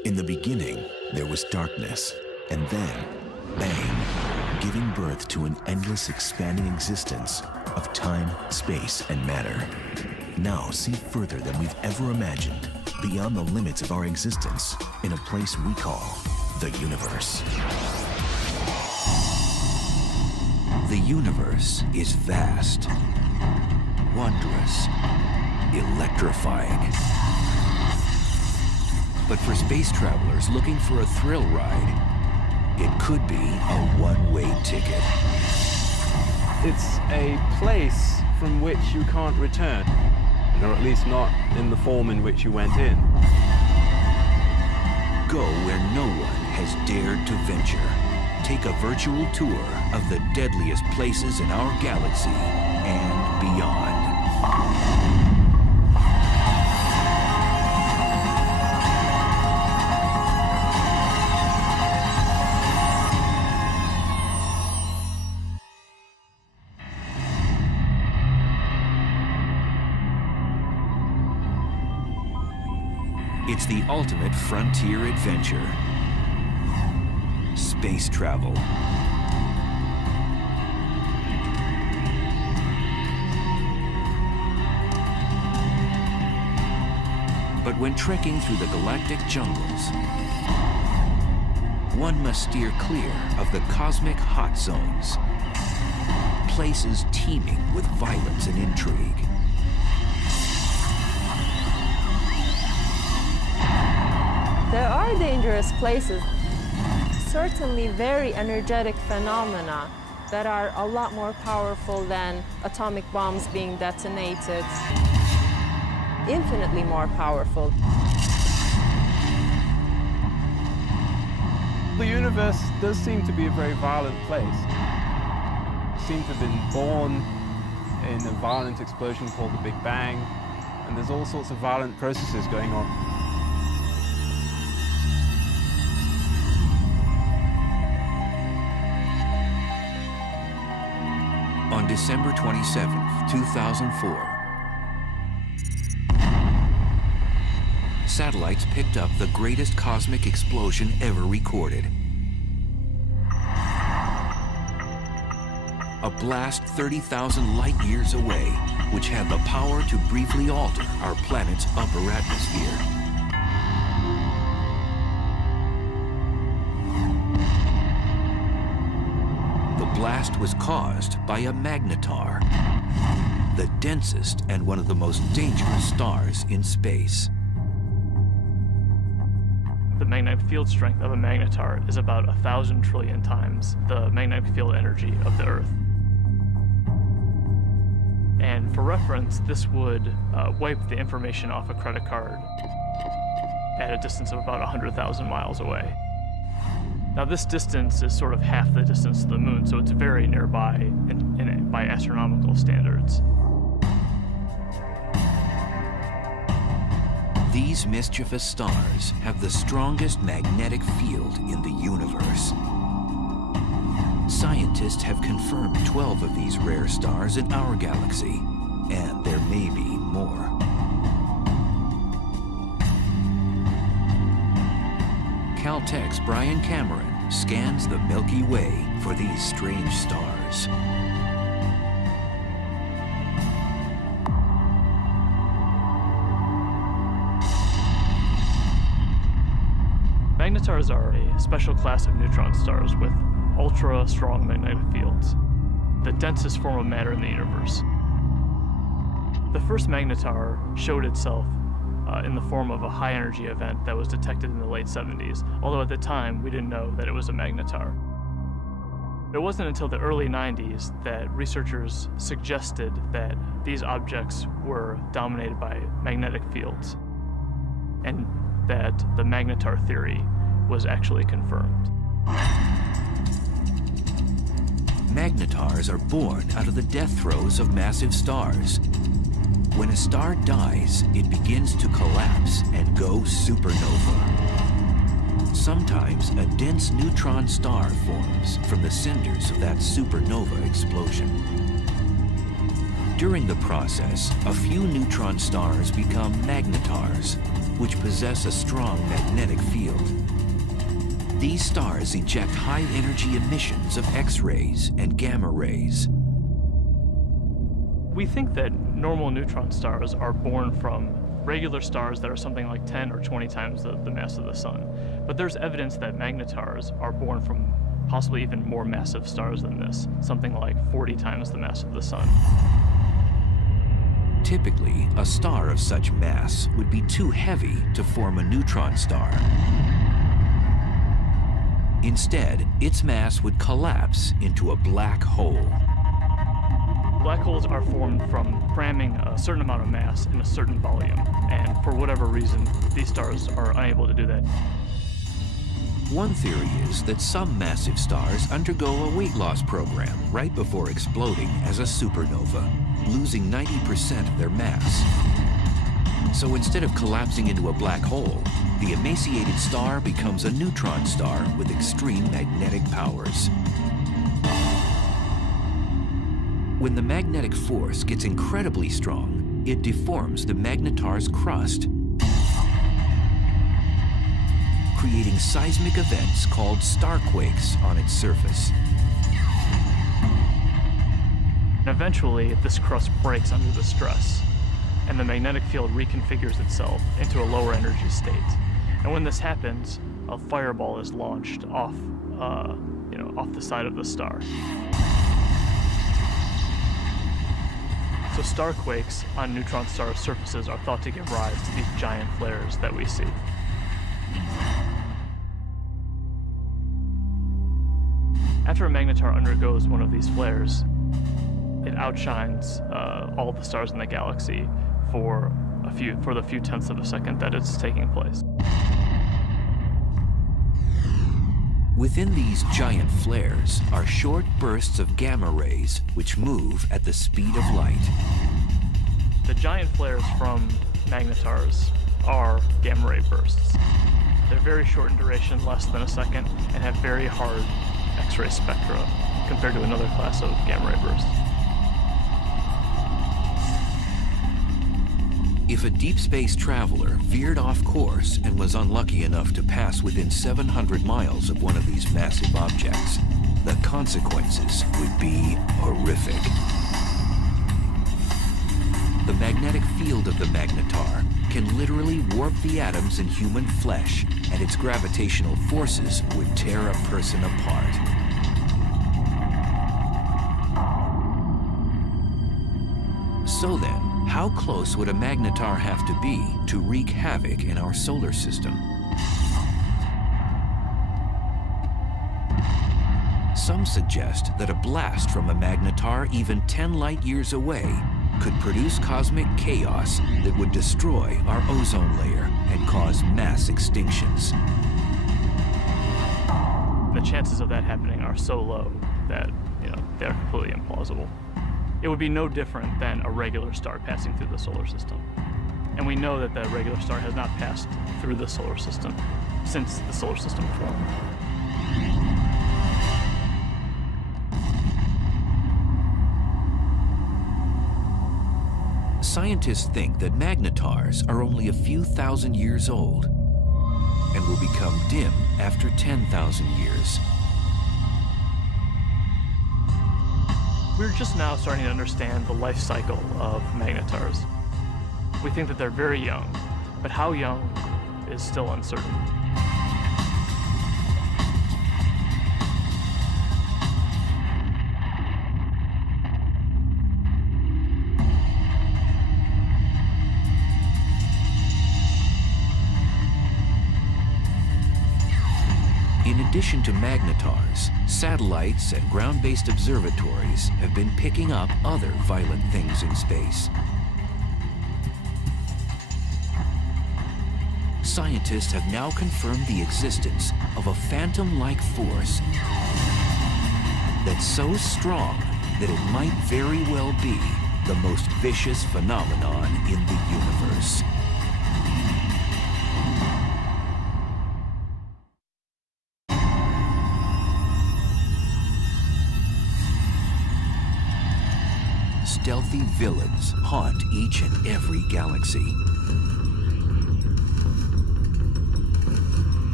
In the beginning, there was darkness, and then, bang, giving birth to an endless expanding existence of time, space, and matter. Now see further than we've ever imagined, beyond the limits of our existence, in a place we call the universe. The universe is vast, wondrous, electrifying. But for space travelers looking for a thrill ride, it could be a one-way ticket. It's a place from which you can't return, or at least not in the form in which you went in. Go where no one has dared to venture. Take a virtual tour of the deadliest places in our galaxy and beyond. It's the ultimate frontier adventure. Space travel. But when trekking through the galactic jungles, one must steer clear of the cosmic hot zones, places teeming with violence and intrigue. There are dangerous places, certainly very energetic phenomena that are a lot more powerful than atomic bombs being detonated, infinitely more powerful. The universe does seem to be a very violent place. It seems to have been born in a violent explosion called the Big Bang, and there's all sorts of violent processes going on. On December 27, 2004, satellites picked up the greatest cosmic explosion ever recorded. A blast 30,000 light years away, which had the power to briefly alter our planet's upper atmosphere. The blast was caused by a magnetar, the densest and one of the most dangerous stars in space. The magnetic field strength of a magnetar is about 1,000 trillion times the magnetic field energy of the Earth. And for reference, this would wipe the information off a credit card at a distance of about 100,000 miles away. Now this distance is sort of half the distance to the moon, so it's very nearby by astronomical standards. These mischievous stars have the strongest magnetic field in the universe. Scientists have confirmed 12 of these rare stars in our galaxy, and there may be more. Caltech's Brian Cameron scans the Milky Way for these strange stars. Magnetars are a special class of neutron stars with ultra-strong magnetic fields, the densest form of matter in the universe. The first magnetar showed itself in the form of a high-energy event that was detected in the late 70s, although at the time we didn't know that it was a magnetar. It wasn't until the early 90s that researchers suggested that these objects were dominated by magnetic fields, and that the magnetar theory was actually confirmed. Magnetars are born out of the death throes of massive stars. When a star dies, it begins to collapse and go supernova. Sometimes a dense neutron star forms from the cinders of that supernova explosion. During the process, a few neutron stars become magnetars, which possess a strong magnetic field. These stars eject high-energy emissions of X-rays and gamma rays. We think that normal neutron stars are born from regular stars that are something like 10 or 20 times the mass of the sun. But there's evidence that magnetars are born from possibly even more massive stars than this, something like 40 times the mass of the sun. Typically, a star of such mass would be too heavy to form a neutron star. Instead, its mass would collapse into a black hole. Black holes are formed from cramming a certain amount of mass in a certain volume, and for whatever reason, these stars are unable to do that. One theory is that some massive stars undergo a weight loss program right before exploding as a supernova, losing 90% of their mass. So instead of collapsing into a black hole, the emaciated star becomes a neutron star with extreme magnetic powers. When the magnetic force gets incredibly strong, it deforms the magnetar's crust, creating seismic events called starquakes on its surface. And eventually, this crust breaks under the stress, and the magnetic field reconfigures itself into a lower energy state. And when this happens, a fireball is launched off the side of the star. So starquakes on neutron star surfaces are thought to give rise to these giant flares that we see. After a magnetar undergoes one of these flares, it outshines all the stars in the galaxy for the few tenths of a second that it's taking place. Within these giant flares are short bursts of gamma rays which move at the speed of light. The giant flares from magnetars are gamma ray bursts. They're very short in duration, less than a second, and have very hard X-ray spectra compared to another class of gamma ray bursts. If a deep space traveler veered off course and was unlucky enough to pass within 700 miles of one of these massive objects, the consequences would be horrific. The magnetic field of the magnetar can literally warp the atoms in human flesh, and its gravitational forces would tear a person apart. So then, how close would a magnetar have to be to wreak havoc in our solar system? Some suggest that a blast from a magnetar even 10 light years away could produce cosmic chaos that would destroy our ozone layer and cause mass extinctions. The chances of that happening are so low that, they're completely implausible. It would be no different than a regular star passing through the solar system. And we know that the regular star has not passed through the solar system since the solar system formed. Scientists think that magnetars are only a few thousand years old and will become dim after 10,000 years. We're just now starting to understand the life cycle of magnetars. We think that they're very young, but how young is still uncertain. In addition to magnetars, satellites and ground-based observatories have been picking up other violent things in space. Scientists have now confirmed the existence of a phantom-like force that's so strong that it might very well be the most vicious phenomenon in the universe. Stealthy villains haunt each and every galaxy.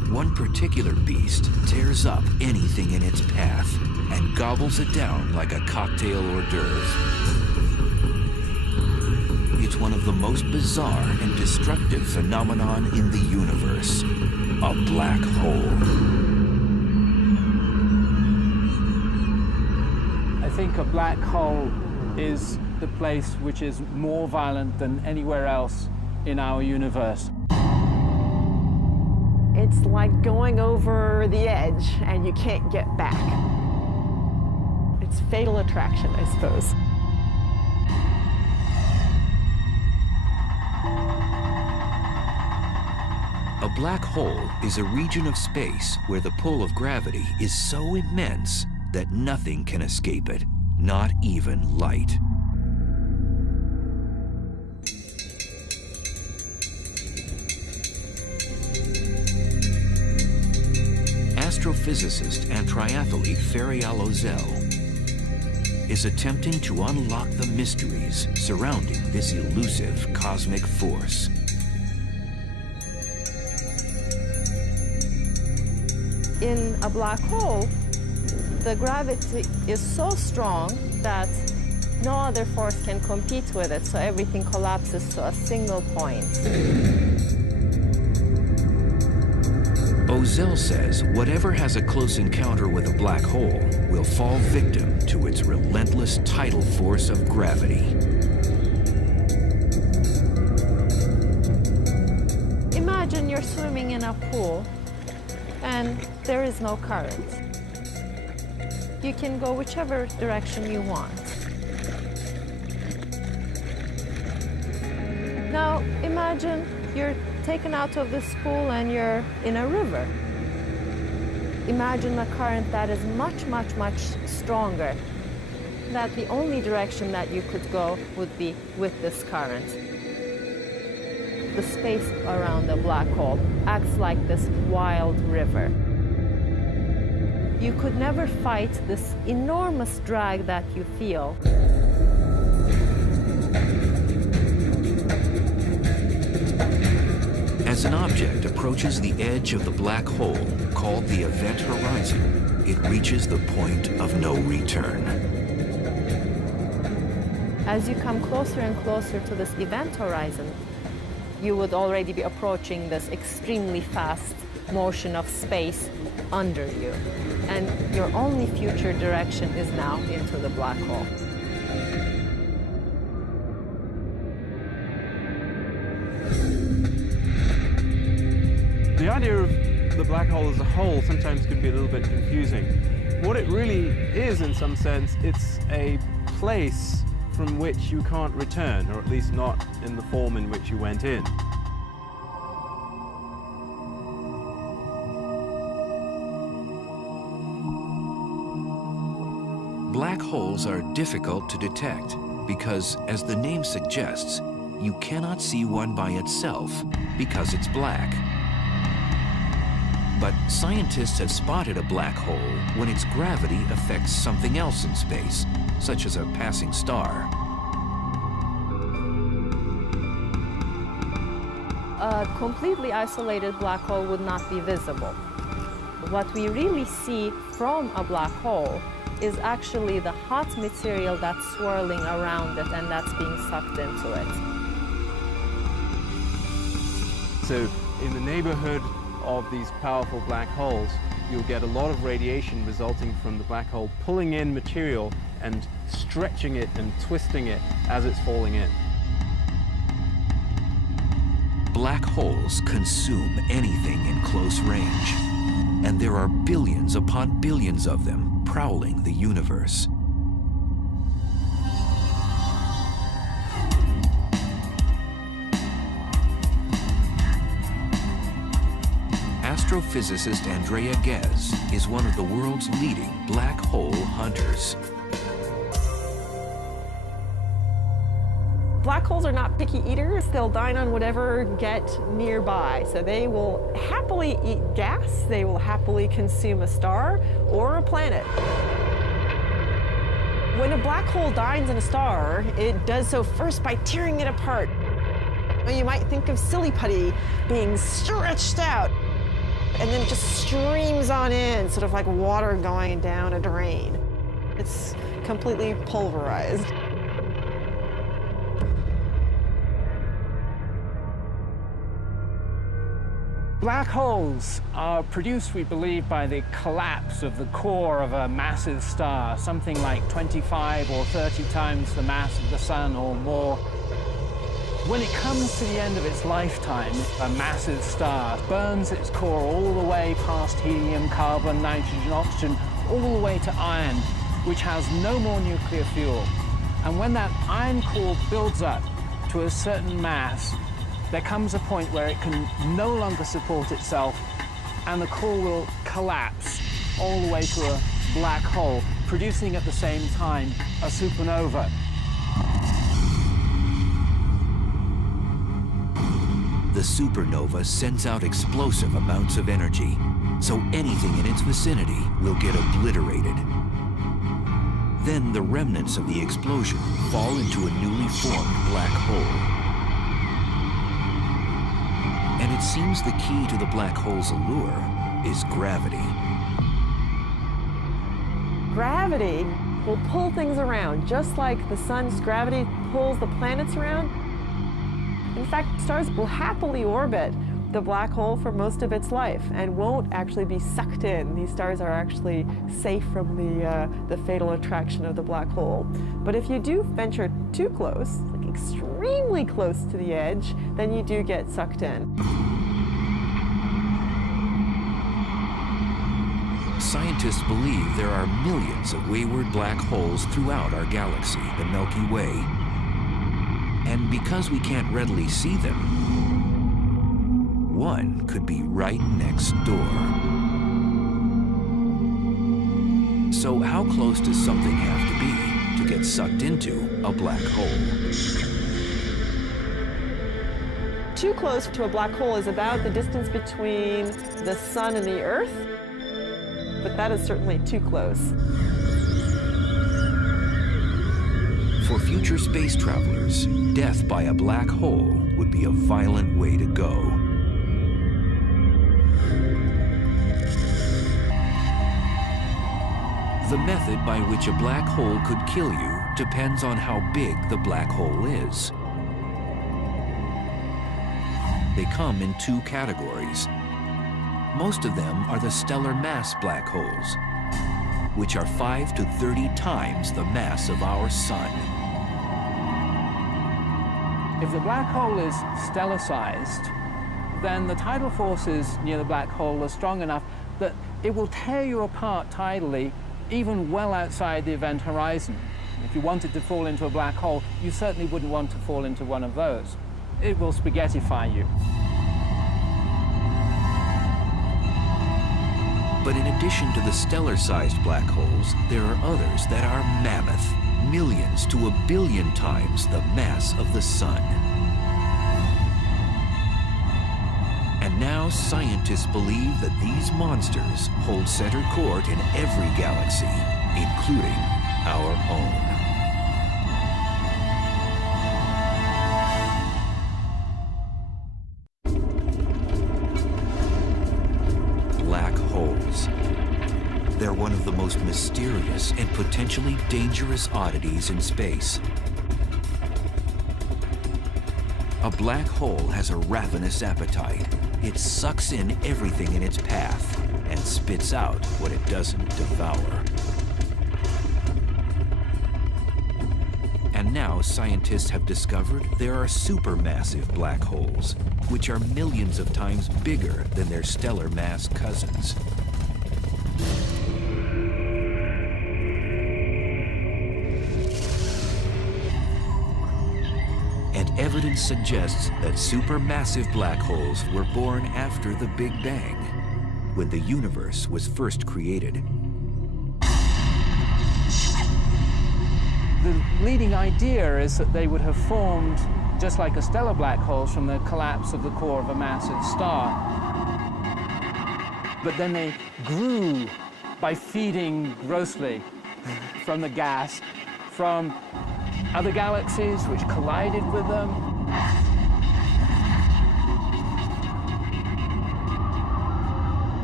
One particular beast tears up anything in its path and gobbles it down like a cocktail hors d'oeuvre. It's one of the most bizarre and destructive phenomenon in the universe, a black hole. I think a black hole is the place which is more violent than anywhere else in our universe. It's like going over the edge and you can't get back. It's fatal attraction, I suppose. A black hole is a region of space where the pull of gravity is so immense that nothing can escape it, not even light. Astrophysicist and triathlete Ferial Ozel is attempting to unlock the mysteries surrounding this elusive cosmic force. In a black hole, the gravity is so strong that no other force can compete with it, so everything collapses to a single point. Ozel says whatever has a close encounter with a black hole will fall victim to its relentless tidal force of gravity. Imagine you're swimming in a pool and there is no current. You can go whichever direction you want. Now imagine you're taken out of this pool and you're in a river. Imagine a current that is much, much, much stronger. That the only direction that you could go would be with this current. The space around the black hole acts like this wild river. You could never fight this enormous drag that you feel. As an object approaches the edge of the black hole, called the event horizon, it reaches the point of no return. As you come closer and closer to this event horizon, you would already be approaching this extremely fast motion of space under you. And your only future direction is now into the black hole. The idea of the black hole as a whole sometimes can be a little bit confusing. What it really is, in some sense, it's a place from which you can't return, or at least not in the form in which you went in. Black holes are difficult to detect because, as the name suggests, you cannot see one by itself because it's black. But scientists have spotted a black hole when its gravity affects something else in space, such as a passing star. A completely isolated black hole would not be visible. What we really see from a black hole is actually the hot material that's swirling around it and that's being sucked into it. So in the neighborhood of these powerful black holes, you'll get a lot of radiation resulting from the black hole pulling in material and stretching it and twisting it as it's falling in. Black holes consume anything in close range, and there are billions upon billions of them prowling the universe. Astrophysicist Andrea Ghez is one of the world's leading black hole hunters. Black holes are not picky eaters. They'll dine on whatever get nearby. So they will happily eat gas. They will happily consume a star or a planet. When a black hole dines on a star, it does so first by tearing it apart. You might think of silly putty being stretched out. and then it just streams on in, sort of like water going down a drain. It's completely pulverized. Black holes are produced, we believe, by the collapse of the core of a massive star, something like 25 or 30 times the mass of the sun or more. When it comes to the end of its lifetime, a massive star burns its core all the way past helium, carbon, nitrogen, oxygen, all the way to iron, which has no more nuclear fuel. And when that iron core builds up to a certain mass, there comes a point where it can no longer support itself, and the core will collapse all the way to a black hole, producing at the same time a supernova. The supernova sends out explosive amounts of energy, so anything in its vicinity will get obliterated. Then the remnants of the explosion fall into a newly formed black hole. And it seems the key to the black hole's allure is gravity. Gravity will pull things around, just like the sun's gravity pulls the planets around. In fact, stars will happily orbit the black hole for most of its life and won't actually be sucked in. These stars are actually safe from the fatal attraction of the black hole. But if you do venture too close, like extremely close to the edge, then you do get sucked in. Scientists believe there are millions of wayward black holes throughout our galaxy, the Milky Way. And because we can't readily see them, one could be right next door. So how close does something have to be to get sucked into a black hole? Too close to a black hole is about the distance between the sun and the Earth, but that is certainly too close. For future space travelers, death by a black hole would be a violent way to go. The method by which a black hole could kill you depends on how big the black hole is. They come in two categories. Most of them are the stellar mass black holes, which are 5 to 30 times the mass of our sun. If the black hole is stellar-sized, then the tidal forces near the black hole are strong enough that it will tear you apart tidally, even well outside the event horizon. If you wanted to fall into a black hole, you certainly wouldn't want to fall into one of those. It will spaghettify you. But in addition to the stellar-sized black holes, there are others that are mammoth, millions to a billion times the mass of the sun. And now scientists believe that these monsters hold center court in every galaxy, including our own. Black holes. They're one of the most mysterious and potentially dangerous oddities in space. A black hole has a ravenous appetite. It sucks in everything in its path and spits out what it doesn't devour. And now scientists have discovered there are supermassive black holes, which are millions of times bigger than their stellar mass cousins. And evidence suggests that supermassive black holes were born after the Big Bang, when the universe was first created. The leading idea is that they would have formed just like a stellar black hole from the collapse of the core of a massive star. But then they grew by feeding grossly from the gas, from other galaxies which collided with them.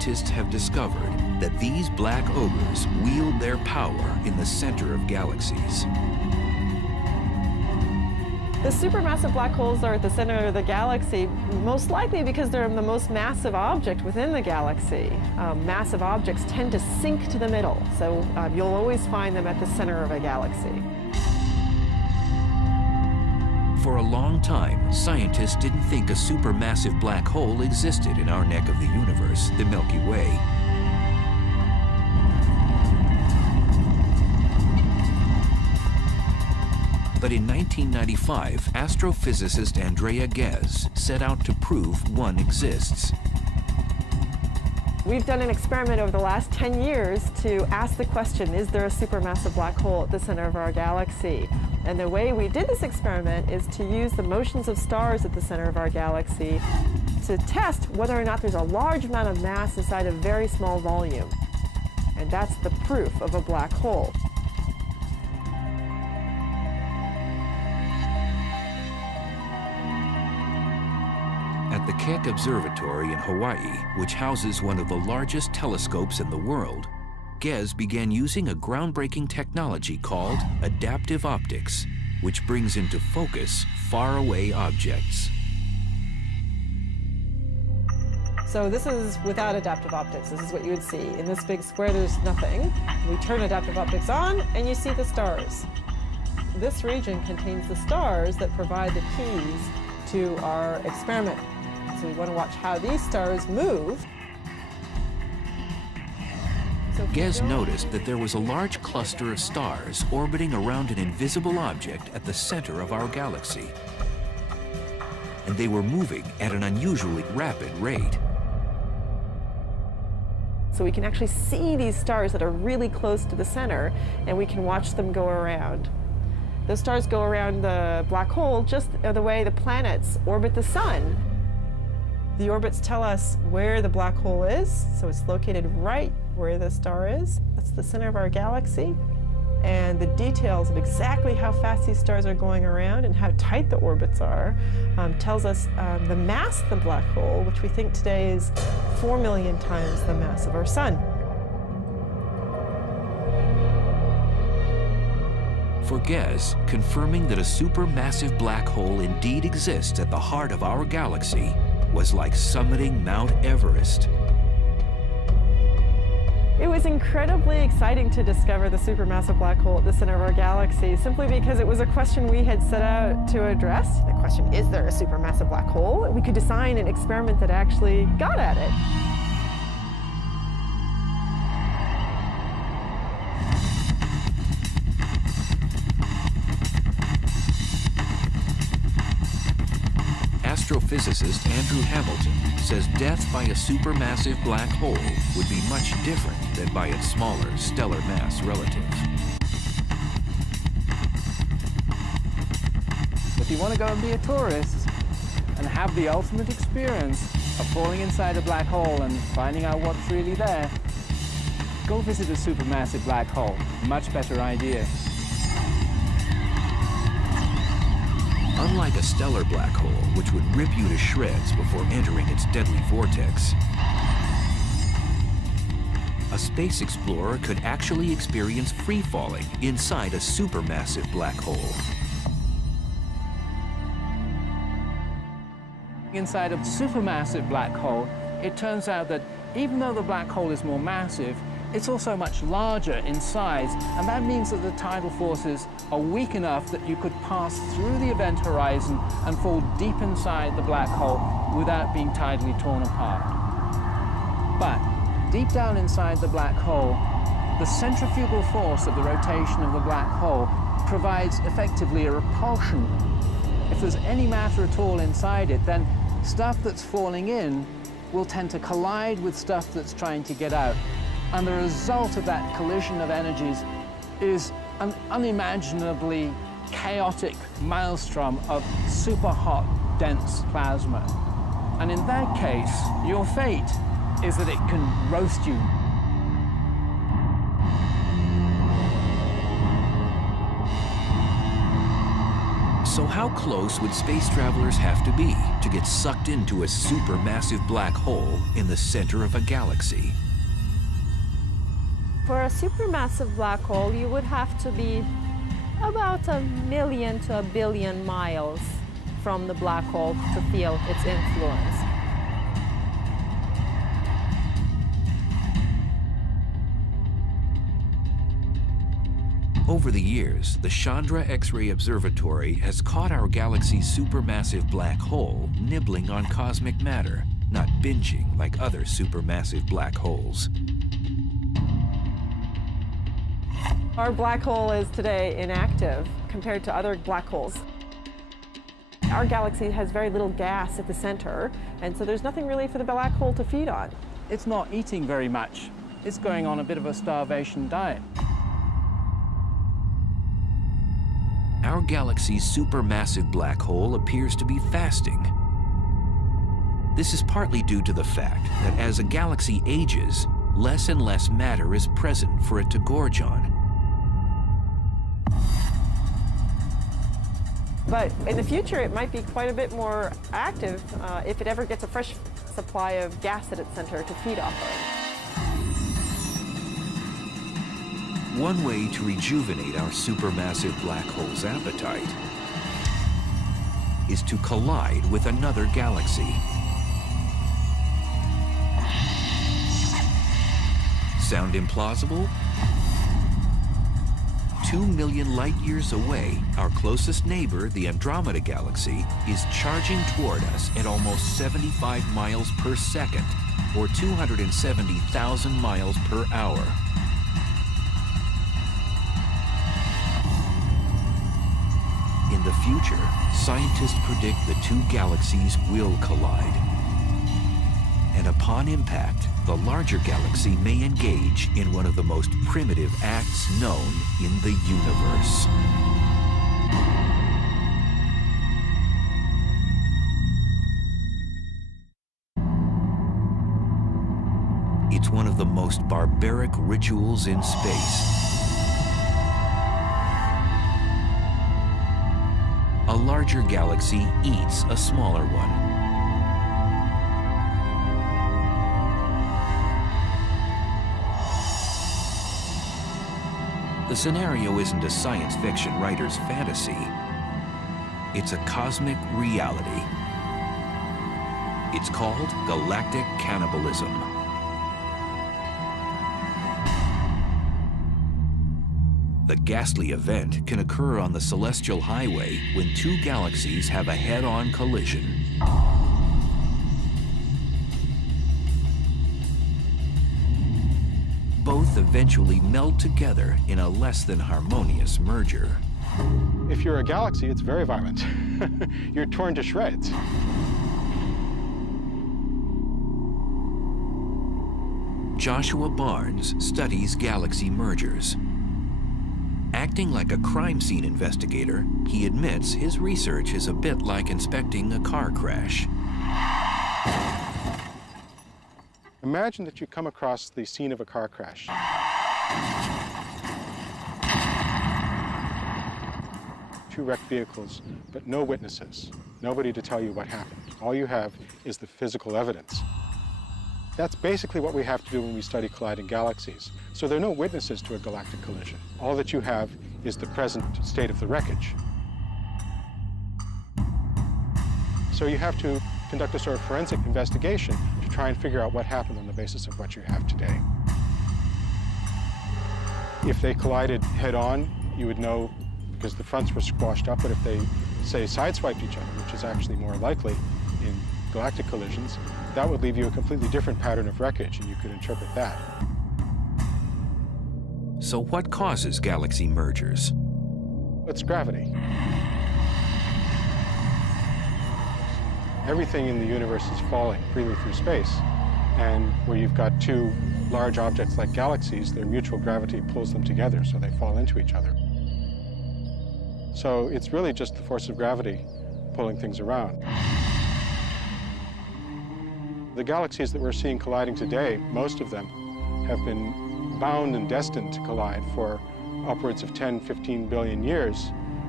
scientists have discovered that these black ogres wield their power in the center of galaxies. The supermassive black holes are at the center of the galaxy, most likely because they're the most massive object within the galaxy. Massive objects tend to sink to the middle, so you'll always find them at the center of a galaxy. For a long time, scientists didn't think a supermassive black hole existed in our neck of the universe, the Milky Way. But in 1995, astrophysicist Andrea Ghez set out to prove one exists. We've done an experiment over the last 10 years to ask the question, is there a supermassive black hole at the center of our galaxy? And the way we did this experiment is to use the motions of stars at the center of our galaxy to test whether or not there's a large amount of mass inside a very small volume. And that's the proof of a black hole. At the Keck Observatory in Hawaii, which houses one of the largest telescopes in the world, Ghez began using a groundbreaking technology called adaptive optics, which brings into focus faraway objects. So this is without adaptive optics. This is what you would see. In this big square, there's nothing. We turn adaptive optics on, and you see the stars. This region contains the stars that provide the keys to our experiment. So we want to watch how these stars move. Ghez noticed that there was a large cluster of stars orbiting around an invisible object at the center of our galaxy. And they were moving at an unusually rapid rate. So we can actually see these stars that are really close to the center, and we can watch them go around. Those stars go around the black hole just the way the planets orbit the sun. The orbits tell us where the black hole is, so it's located right where the star is. That's the center of our galaxy. And the details of exactly how fast these stars are going around and how tight the orbits are tells us the mass of the black hole, which we think today is 4 million times the mass of our sun. For Ghez, confirming that a supermassive black hole indeed exists at the heart of our galaxy was like summiting Mount Everest. It was incredibly exciting to discover the supermassive black hole at the center of our galaxy, simply because it was a question we had set out to address. The question, is there a supermassive black hole? We could design an experiment that actually got at it. Astrophysicist Andrew Hamilton says death by a supermassive black hole would be much different than by its smaller stellar mass relative. If you want to go and be a tourist and have the ultimate experience of falling inside a black hole and finding out what's really there, go visit a supermassive black hole. Much better idea. Unlike a stellar black hole, which would rip you to shreds before entering its deadly vortex, a space explorer could actually experience free-falling inside a supermassive black hole. Inside a supermassive black hole, it turns out that even though the black hole is more massive, it's also much larger in size, and that means that the tidal forces are weak enough that you could pass through the event horizon and fall deep inside the black hole without being tidally torn apart. But deep down inside the black hole, the centrifugal force of the rotation of the black hole provides effectively a repulsion. If there's any matter at all inside it, then stuff that's falling in will tend to collide with stuff that's trying to get out. And the result of that collision of energies is an unimaginably chaotic maelstrom of super hot, dense plasma. And in that case, your fate is that it can roast you. So how close would space travelers have to be to get sucked into a supermassive black hole in the center of a galaxy? For a supermassive black hole, you would have to be about 1 million to 1 billion miles from the black hole to feel its influence. Over the years, the Chandra X-ray Observatory has caught our galaxy's supermassive black hole nibbling on cosmic matter, not binging like other supermassive black holes. Our black hole is today inactive compared to other black holes. Our galaxy has very little gas at the center, and so there's nothing really for the black hole to feed on. It's not eating very much. It's going on a bit of a starvation diet. Our galaxy's supermassive black hole appears to be fasting. This is partly due to the fact that as a galaxy ages, less and less matter is present for it to gorge on. But in the future, it might be quite a bit more active if it ever gets a fresh supply of gas at its center to feed off of. One way to rejuvenate our supermassive black hole's appetite is to collide with another galaxy. Sound implausible? 2 million light-years away, our closest neighbor, the Andromeda Galaxy, is charging toward us at almost 75 miles per second, or 270,000 miles per hour. In the future, scientists predict the two galaxies will collide. And upon impact, the larger galaxy may engage in one of the most primitive acts known in the universe. It's one of the most barbaric rituals in space. A larger galaxy eats a smaller one. The scenario isn't a science fiction writer's fantasy. It's a cosmic reality. It's called galactic cannibalism. The ghastly event can occur on the celestial highway when two galaxies have a head-on collision. Both eventually meld together in a less than harmonious merger. If you're a galaxy, it's very violent. You're torn to shreds. Joshua Barnes studies galaxy mergers. Acting like a crime scene investigator, he admits his research is a bit like inspecting a car crash. Imagine that you come across the scene of a car crash. Two wrecked vehicles, but no witnesses. Nobody to tell you what happened. All you have is the physical evidence. That's basically what we have to do when we study colliding galaxies. So there are no witnesses to a galactic collision. All that you have is the present state of the wreckage. So you have to conduct a sort of forensic investigation to try and figure out what happened on the basis of what you have today. If they collided head-on, you would know because the fronts were squashed up, but if they, say, sideswiped each other, which is actually more likely in galactic collisions, that would leave you a completely different pattern of wreckage, and you could interpret that. So what causes galaxy mergers? It's gravity. Everything in the universe is falling freely through space, and where you've got two large objects like galaxies, their mutual gravity pulls them together, so they fall into each other. So it's really just the force of gravity pulling things around. The galaxies that we're seeing colliding today, most of them have been bound and destined to collide for upwards of 10, 15 billion years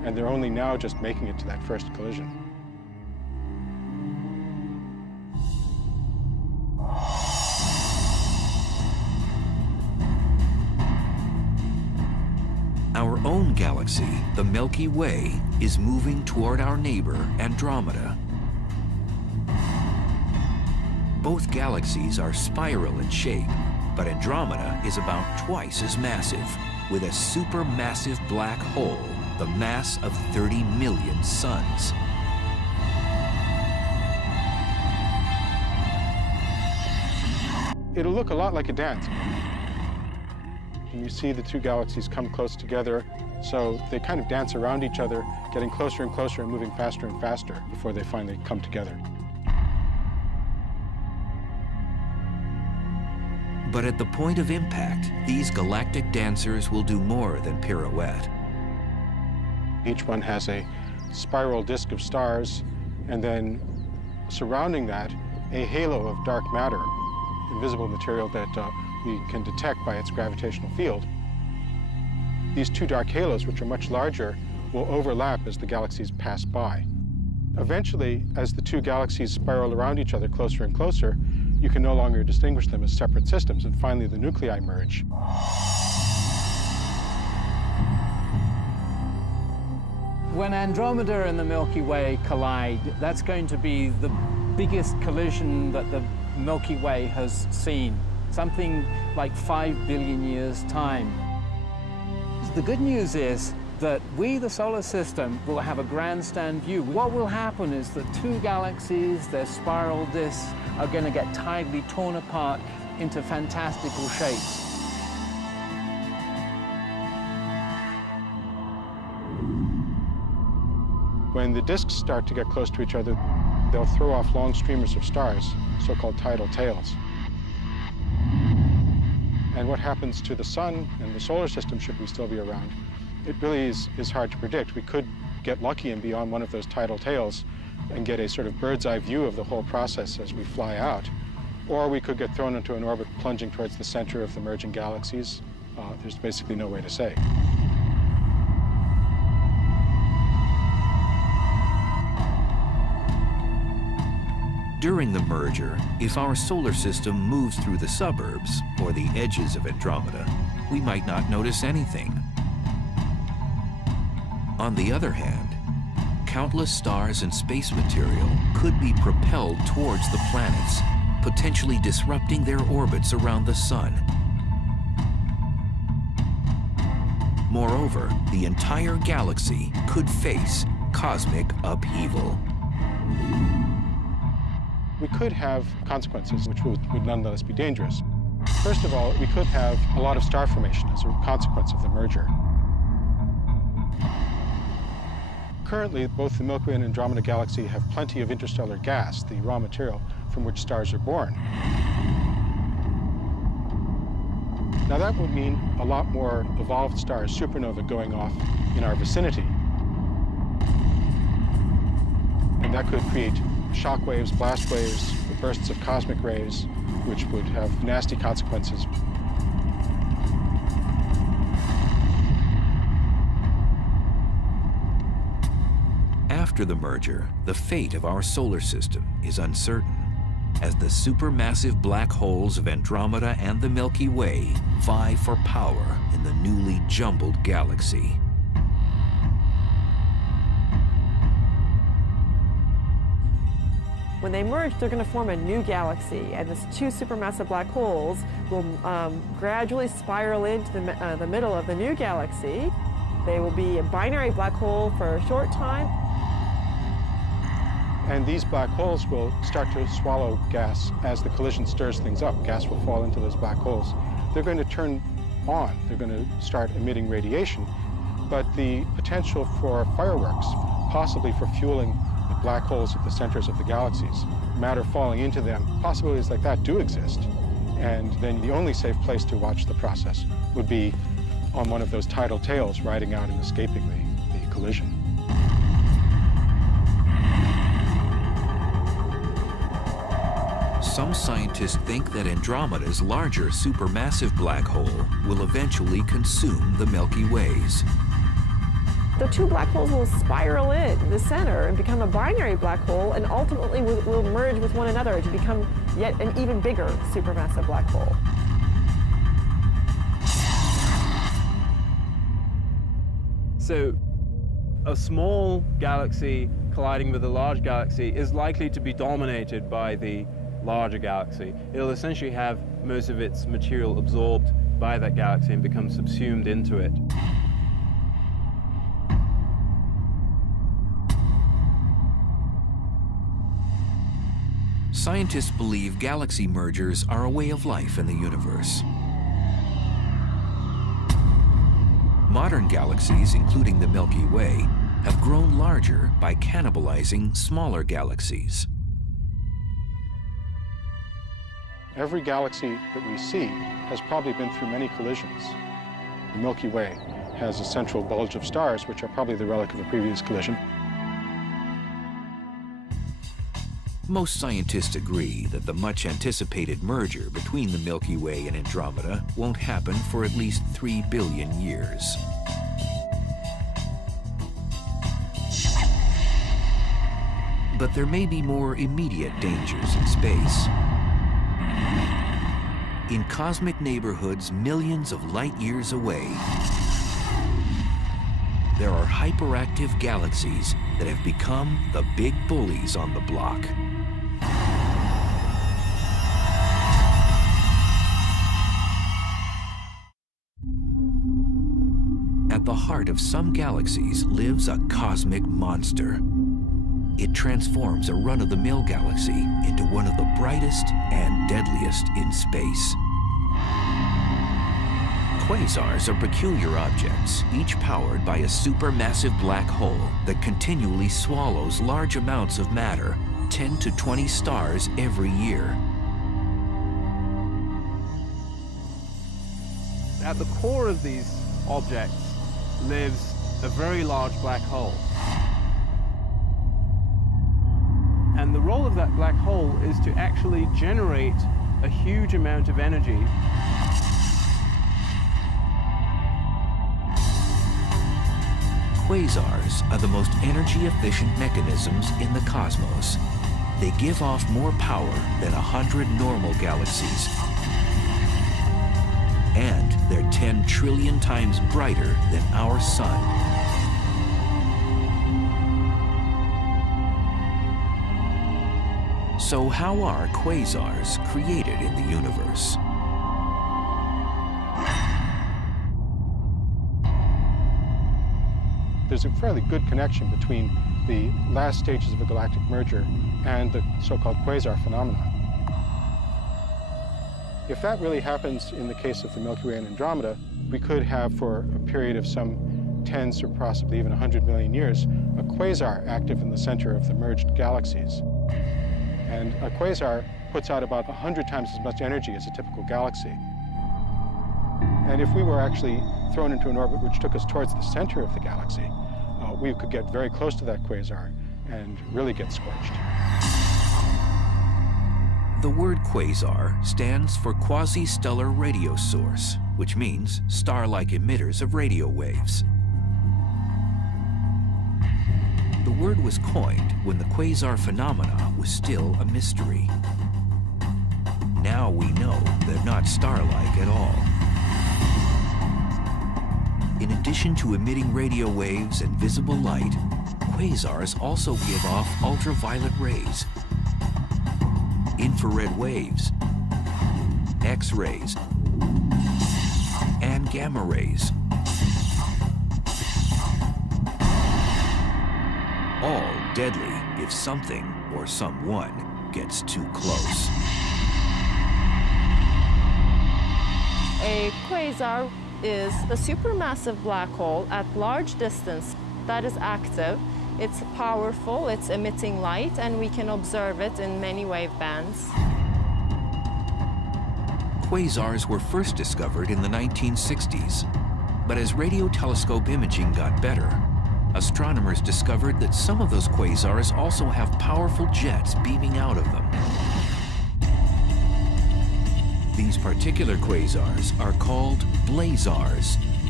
and they're only now just making it to that first collision. Our own galaxy, the Milky Way, is moving toward our neighbor, Andromeda. Both galaxies are spiral in shape, but Andromeda is about twice as massive, with a supermassive black hole, the mass of 30 million suns. It'll look a lot like a dance. And you see the two galaxies come close together, so they kind of dance around each other, getting closer and closer and moving faster and faster before they finally come together. But at the point of impact, these galactic dancers will do more than pirouette. Each one has a spiral disk of stars, and then surrounding that, a halo of dark matter, invisible material that we can detect by its gravitational field. These two dark halos, which are much larger, will overlap as the galaxies pass by. Eventually, as the two galaxies spiral around each other closer and closer, you can no longer distinguish them as separate systems, and finally the nuclei merge. When Andromeda and the Milky Way collide, that's going to be the biggest collision that the Milky Way has seen, something like 5 billion years' time. The good news is that we, the solar system, will have a grandstand view. What will happen is that two galaxies, their spiral disks, are going to get tidally torn apart into fantastical shapes. When the disks start to get close to each other, they'll throw off long streamers of stars, so-called tidal tails. And what happens to the sun and the solar system, should we still be around, it really is hard to predict. We could get lucky and be on one of those tidal tails and get a sort of bird's eye view of the whole process as we fly out. Or we could get thrown into an orbit plunging towards the center of the merging galaxies. There's basically no way to say. During the merger, if our solar system moves through the suburbs or the edges of Andromeda, we might not notice anything. On the other hand, countless stars and space material could be propelled towards the planets, potentially disrupting their orbits around the sun. Moreover, the entire galaxy could face cosmic upheaval. We could have consequences which would nonetheless be dangerous. First of all, we could have a lot of star formation as a consequence of the merger. Currently, both the Milky Way and Andromeda Galaxy have plenty of interstellar gas, the raw material from which stars are born. Now that would mean a lot more evolved stars, supernovae, going off in our vicinity. And that could create shock waves, blast waves, bursts of cosmic rays, which would have nasty consequences. After the merger, the fate of our solar system is uncertain, as the supermassive black holes of Andromeda and the Milky Way vie for power in the newly jumbled galaxy. When they merge, they're going to form a new galaxy, and these two supermassive black holes will gradually spiral into the middle of the new galaxy. They will be a binary black hole for a short time. And these black holes will start to swallow gas as the collision stirs things up. Gas will fall into those black holes. They're going to turn on. They're going to start emitting radiation. But the potential for fireworks, possibly for fueling the black holes at the centers of the galaxies, matter falling into them, possibilities like that do exist. And then the only safe place to watch the process would be on one of those tidal tails riding out and escaping the collision. Some scientists think that Andromeda's larger supermassive black hole will eventually consume the Milky Ways. the two black holes will spiral in the center and become a binary black hole, and ultimately will merge with one another to become yet an even bigger supermassive black hole. So a small galaxy colliding with a large galaxy is likely to be dominated by the larger galaxy. It'll essentially have most of its material absorbed by that galaxy and become subsumed into it. Scientists believe galaxy mergers are a way of life in the universe. Modern galaxies, including the Milky Way, have grown larger by cannibalizing smaller galaxies. Every galaxy that we see has probably been through many collisions. The Milky Way has a central bulge of stars, which are probably the relic of a previous collision. Most scientists agree that the much-anticipated merger between the Milky Way and Andromeda won't happen for at least 3 billion years. But there may be more immediate dangers in space. In cosmic neighborhoods millions of light years away, there are hyperactive galaxies that have become the big bullies on the block. At the heart of some galaxies lives a cosmic monster. It transforms a run-of-the-mill galaxy into one of the brightest and deadliest in space. Quasars are peculiar objects, each powered by a supermassive black hole that continually swallows large amounts of matter, 10 to 20 stars every year. At the core of these objects lives a very large black hole. And the role of that black hole is to actually generate a huge amount of energy. Quasars are the most energy-efficient mechanisms in the cosmos. They give off more power than 100 normal galaxies. And they're 10 trillion times brighter than our sun. So how are quasars created in the universe? There's a fairly good connection between the last stages of a galactic merger and the so-called quasar phenomenon. If that really happens in the case of the Milky Way and Andromeda, we could have, for a period of some tens or possibly even 100 million years, a quasar active in the center of the merged galaxies. And a quasar puts out about 100 times as much energy as a typical galaxy. And if we were actually thrown into an orbit which took us towards the center of the galaxy, we could get very close to that quasar and really get scorched. The word quasar stands for quasi-stellar radio source, which means star-like emitters of radio waves. The word was coined when the quasar phenomena was still a mystery. Now we know they're not star-like at all. In addition to emitting radio waves and visible light, quasars also give off ultraviolet rays, infrared waves, X-rays, and gamma rays. All deadly if something or someone gets too close. A quasar is a supermassive black hole at large distance that is active. It's powerful, it's emitting light, and we can observe it in many wave bands. Quasars were first discovered in the 1960s, but as radio telescope imaging got better, astronomers discovered that some of those quasars also have powerful jets beaming out of them. These particular quasars are called blazars,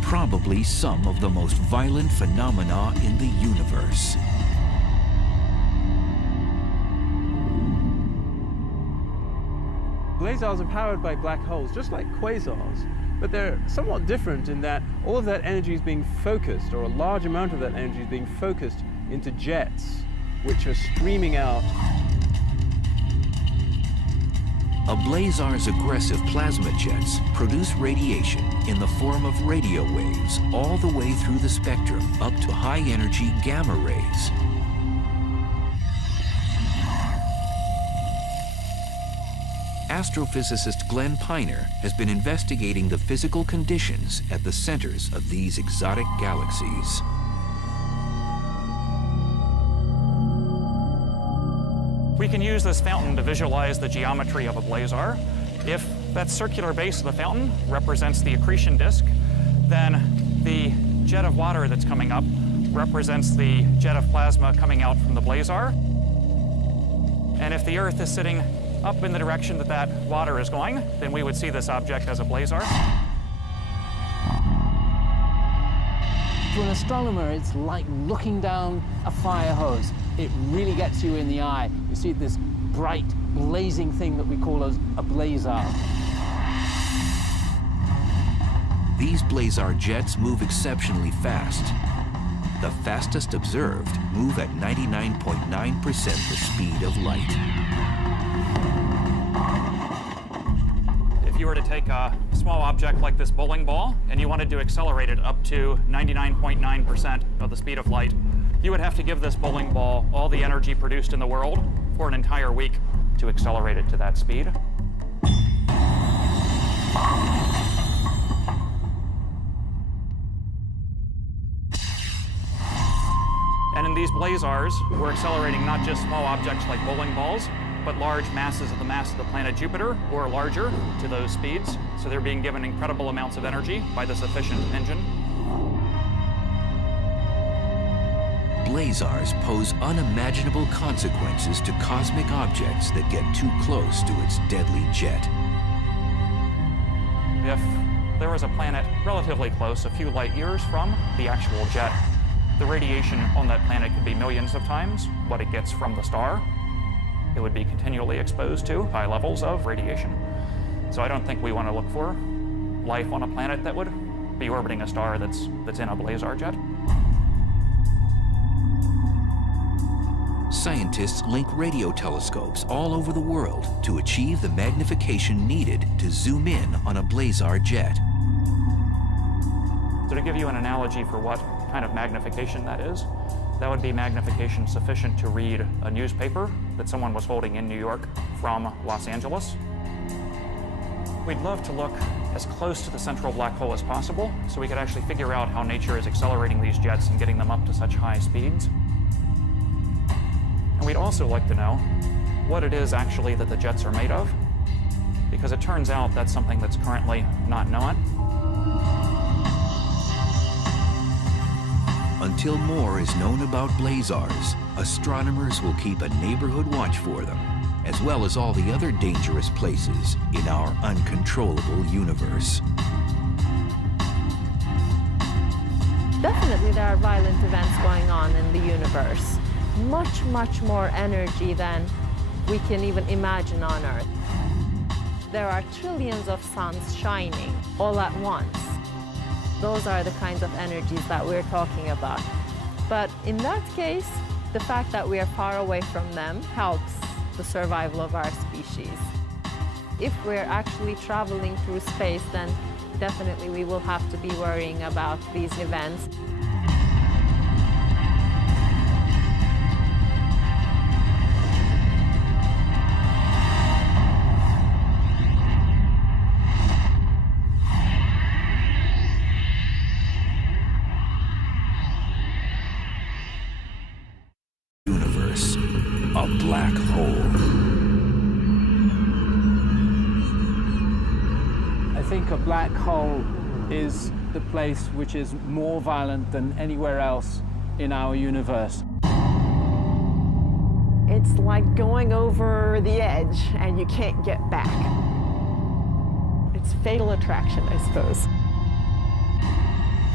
probably some of the most violent phenomena in the universe. Blazars are powered by black holes, just like quasars, but they're somewhat different in that all of that energy is being focused, or a large amount of that energy is being focused into jets, which are streaming out. A blazar's aggressive plasma jets produce radiation in the form of radio waves all the way through the spectrum up to high-energy gamma rays. Astrophysicist Glenn Piner has been investigating the physical conditions at the centers of these exotic galaxies. We can use this fountain to visualize the geometry of a blazar. If that circular base of the fountain represents the accretion disk, then the jet of water that's coming up represents the jet of plasma coming out from the blazar. And if the Earth is sitting up in the direction that that water is going, then we would see this object as a blazar. To an astronomer, it's like looking down a fire hose. It really gets you in the eye. You see this bright, blazing thing that we call a blazar. These blazar jets move exceptionally fast. The fastest observed move at 99.9% the speed of light. If you were to take a small object like this bowling ball and you wanted to accelerate it up to 99.9% of the speed of light, you would have to give this bowling ball all the energy produced in the world for an entire week to accelerate it to that speed. And in these blazars, we're accelerating not just small objects like bowling balls, but large masses of the mass of the planet Jupiter, or larger, to those speeds. So they're being given incredible amounts of energy by this efficient engine. Blazars pose unimaginable consequences to cosmic objects that get too close to its deadly jet. If there was a planet relatively close, a few light years from the actual jet, the radiation on that planet could be millions of times what it gets from the star. It would be continually exposed to high levels of radiation. So I don't think we want to look for life on a planet that would be orbiting a star that's in a blazar jet. Scientists link radio telescopes all over the world to achieve the magnification needed to zoom in on a blazar jet. So to give you an analogy for what kind of magnification that is, that would be magnification sufficient to read a newspaper that someone was holding in New York from Los Angeles. We'd love to look as close to the central black hole as possible so we could actually figure out how nature is accelerating these jets and getting them up to such high speeds. And we'd also like to know what it is actually that the jets are made of, because it turns out that's something that's currently not known. Until more is known about blazars, astronomers will keep a neighborhood watch for them, as well as all the other dangerous places in our uncontrollable universe. Definitely there are violent events going on in the universe. Much, much more energy than we can even imagine on Earth. There are trillions of suns shining all at once. Those are the kinds of energies that we're talking about. But in that case, the fact that we are far away from them helps the survival of our species. If we're actually traveling through space, then definitely we will have to be worrying about these events. A black hole. I think a black hole is the place which is more violent than anywhere else in our universe. It's like going over the edge and you can't get back. It's fatal attraction, I suppose.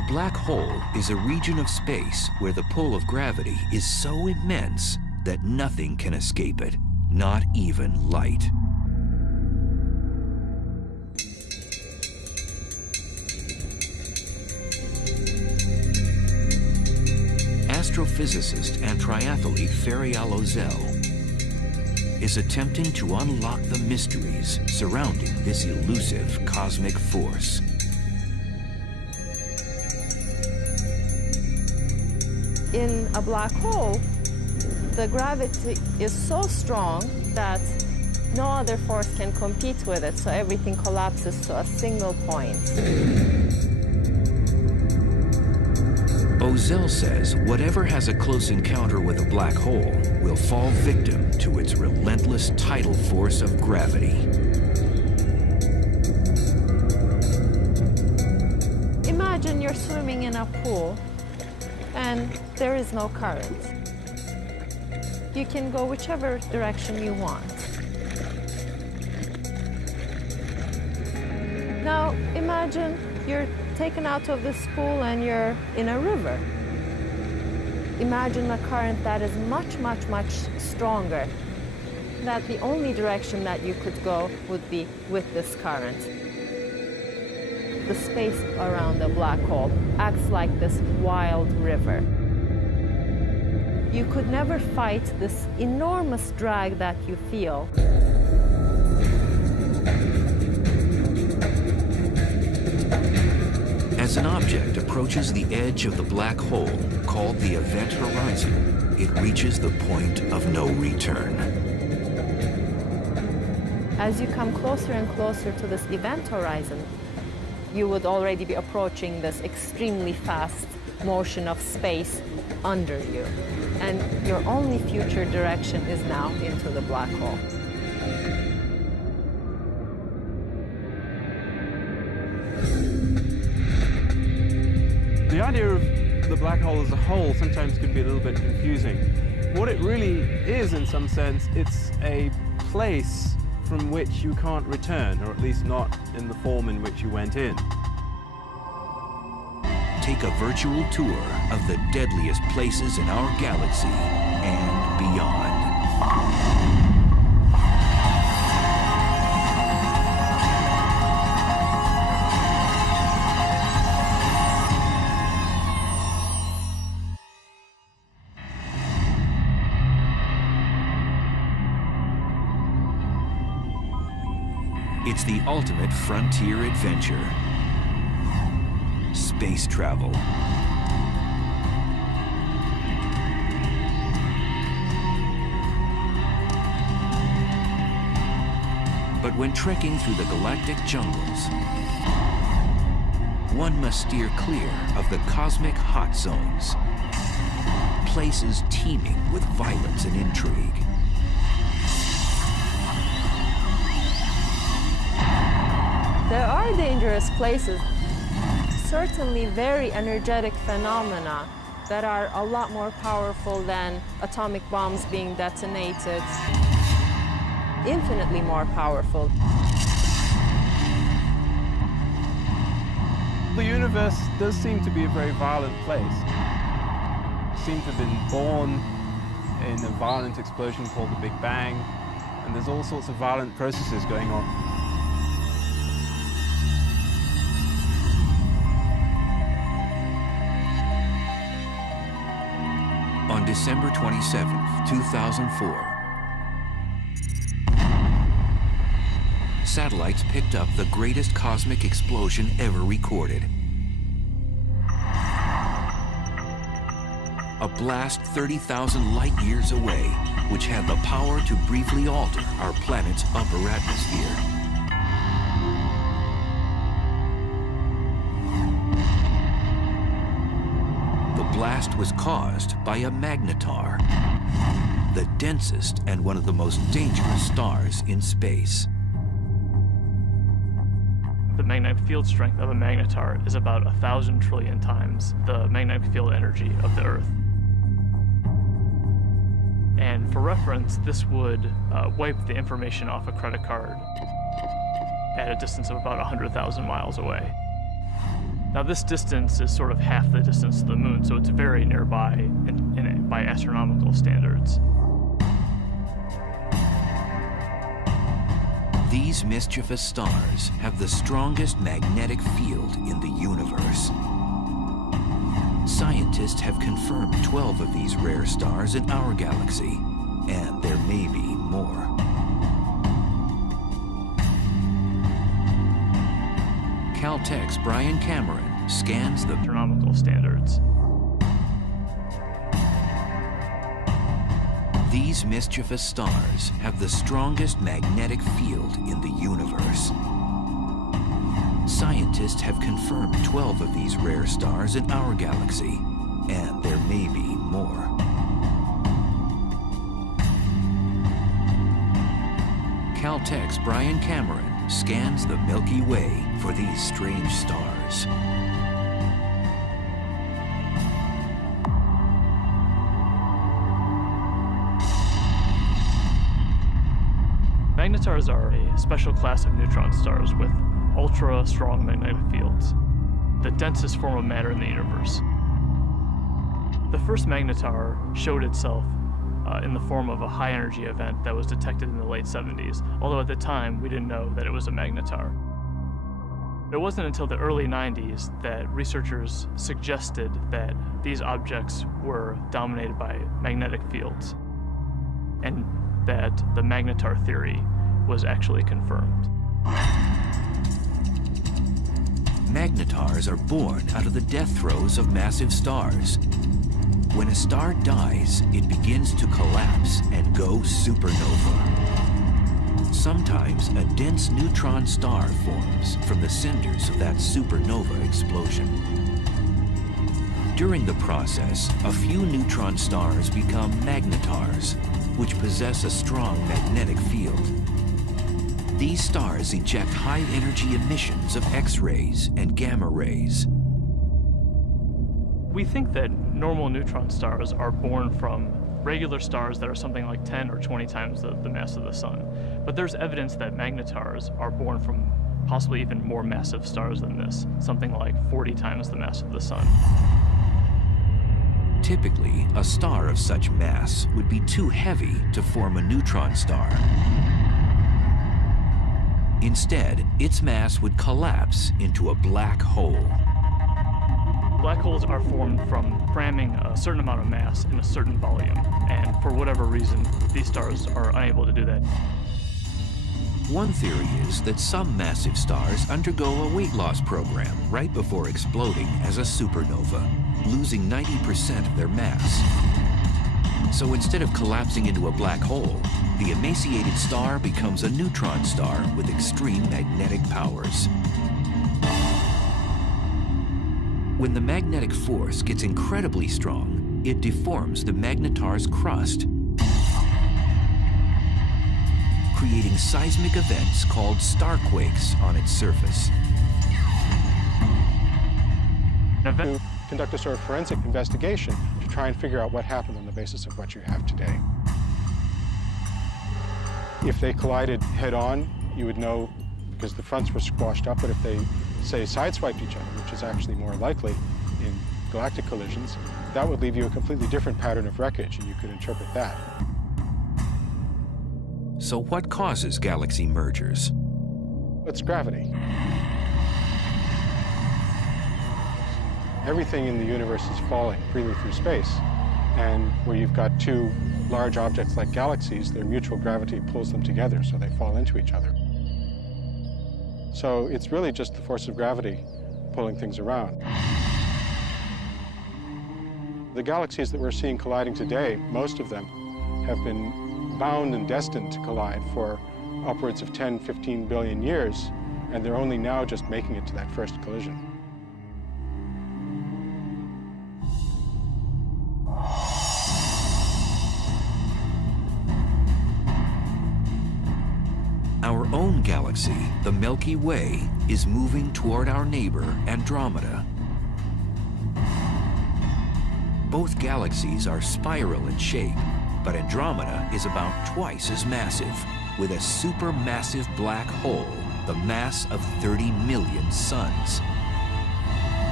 A black hole is a region of space where the pull of gravity is so immense that nothing can escape it, not even light. Astrophysicist and triathlete Ferial Ozel is attempting to unlock the mysteries surrounding this elusive cosmic force. In a black hole, the gravity is so strong that no other force can compete with it, so everything collapses to a single point. Ozel says whatever has a close encounter with a black hole will fall victim to its relentless tidal force of gravity. Imagine you're swimming in a pool and there is no current. You can go whichever direction you want. Now imagine you're taken out of this pool and you're in a river. Imagine a current that is much, much, much stronger. That the only direction that you could go would be with this current. The space around the black hole acts like this wild river. You could never fight this enormous drag that you feel. As an object approaches the edge of the black hole, called the event horizon, it reaches the point of no return. As you come closer and closer to this event horizon, you would already be approaching this extremely fast motion of space under you. And your only future direction is now into the black hole. The idea of the black hole as a whole sometimes can be a little bit confusing. What it really is, in some sense, it's a place from which you can't return, or at least not in the form in which you went in. Take a virtual tour of the deadliest places in our galaxy and beyond. It's the ultimate frontier adventure. Space travel. But when trekking through the galactic jungles, one must steer clear of the cosmic hot zones, places teeming with violence and intrigue. There are dangerous places, certainly very energetic phenomena that are a lot more powerful than atomic bombs being detonated, infinitely more powerful. The universe does seem to be a very violent place. It seems to have been born in a violent explosion called the Big Bang, and there's all sorts of violent processes going on. On December 27, 2004, satellites picked up the greatest cosmic explosion ever recorded. A blast 30,000 light years away, which had the power to briefly alter our planet's upper atmosphere. The blast was caused by a magnetar, the densest and one of the most dangerous stars in space. The magnetic field strength of a magnetar is about 1,000 trillion times the magnetic field energy of the Earth. And for reference, this would wipe the information off a credit card at a distance of about 100,000 miles away. Now this distance is sort of half the distance to the moon, so it's very nearby by astronomical standards. These mischievous stars have the strongest magnetic field in the universe. Scientists have confirmed 12 of these rare stars in our galaxy, and there may be more. Caltech's Brian Cameron scans the Astronomical standards. These mischievous stars have the strongest magnetic field in the universe. Scientists have confirmed 12 of these rare stars in our galaxy, and there may be more. Caltech's Brian Cameron scans the Milky Way for these strange stars. Magnetars are a special class of neutron stars with ultra-strong magnetic fields, the densest form of matter in the universe. The first magnetar showed itself in the form of a high-energy event that was detected in the late 70s, although at the time we didn't know that it was a magnetar. It wasn't until the early 90s that researchers suggested that these objects were dominated by magnetic fields, and that the magnetar theory was actually confirmed. Magnetars are born out of the death throes of massive stars. When a star dies, it begins to collapse and go supernova. Sometimes a dense neutron star forms from the cinders of that supernova explosion. During the process, a few neutron stars become magnetars, which possess a strong magnetic field. These stars eject high-energy emissions of X-rays and gamma rays. We think that normal neutron stars are born from regular stars that are something like 10 or 20 times the mass of the sun. But there's evidence that magnetars are born from possibly even more massive stars than this, something like 40 times the mass of the sun. Typically, a star of such mass would be too heavy to form a neutron star. Instead, its mass would collapse into a black hole. Black holes are formed from cramming a certain amount of mass in a certain volume, and for whatever reason, these stars are unable to do that. One theory is that some massive stars undergo a weight loss program right before exploding as a supernova, losing 90% of their mass. So instead of collapsing into a black hole, the emaciated star becomes a neutron star with extreme magnetic powers. When the magnetic force gets incredibly strong, it deforms the magnetar's crust, creating seismic events called starquakes on its surface. To conduct a sort of forensic investigation to try and figure out what happened on the basis of what you have today. If they collided head-on, you would know because the fronts were squashed up, but if they, say, sideswiped each other, which is actually more likely in galactic collisions, that would leave you a completely different pattern of wreckage, and you could interpret that. So what causes galaxy mergers? It's gravity. Everything in the universe is falling freely through space, and where you've got two large objects like galaxies, their mutual gravity pulls them together, so they fall into each other. So it's really just the force of gravity pulling things around. The galaxies that we're seeing colliding today, most of them have been bound and destined to collide for upwards of 10, 15 billion years, and they're only now just making it to that first collision. Our own galaxy, the Milky Way, is moving toward our neighbor, Andromeda. Both galaxies are spiral in shape, but Andromeda is about twice as massive, with a supermassive black hole the mass of 30 million suns.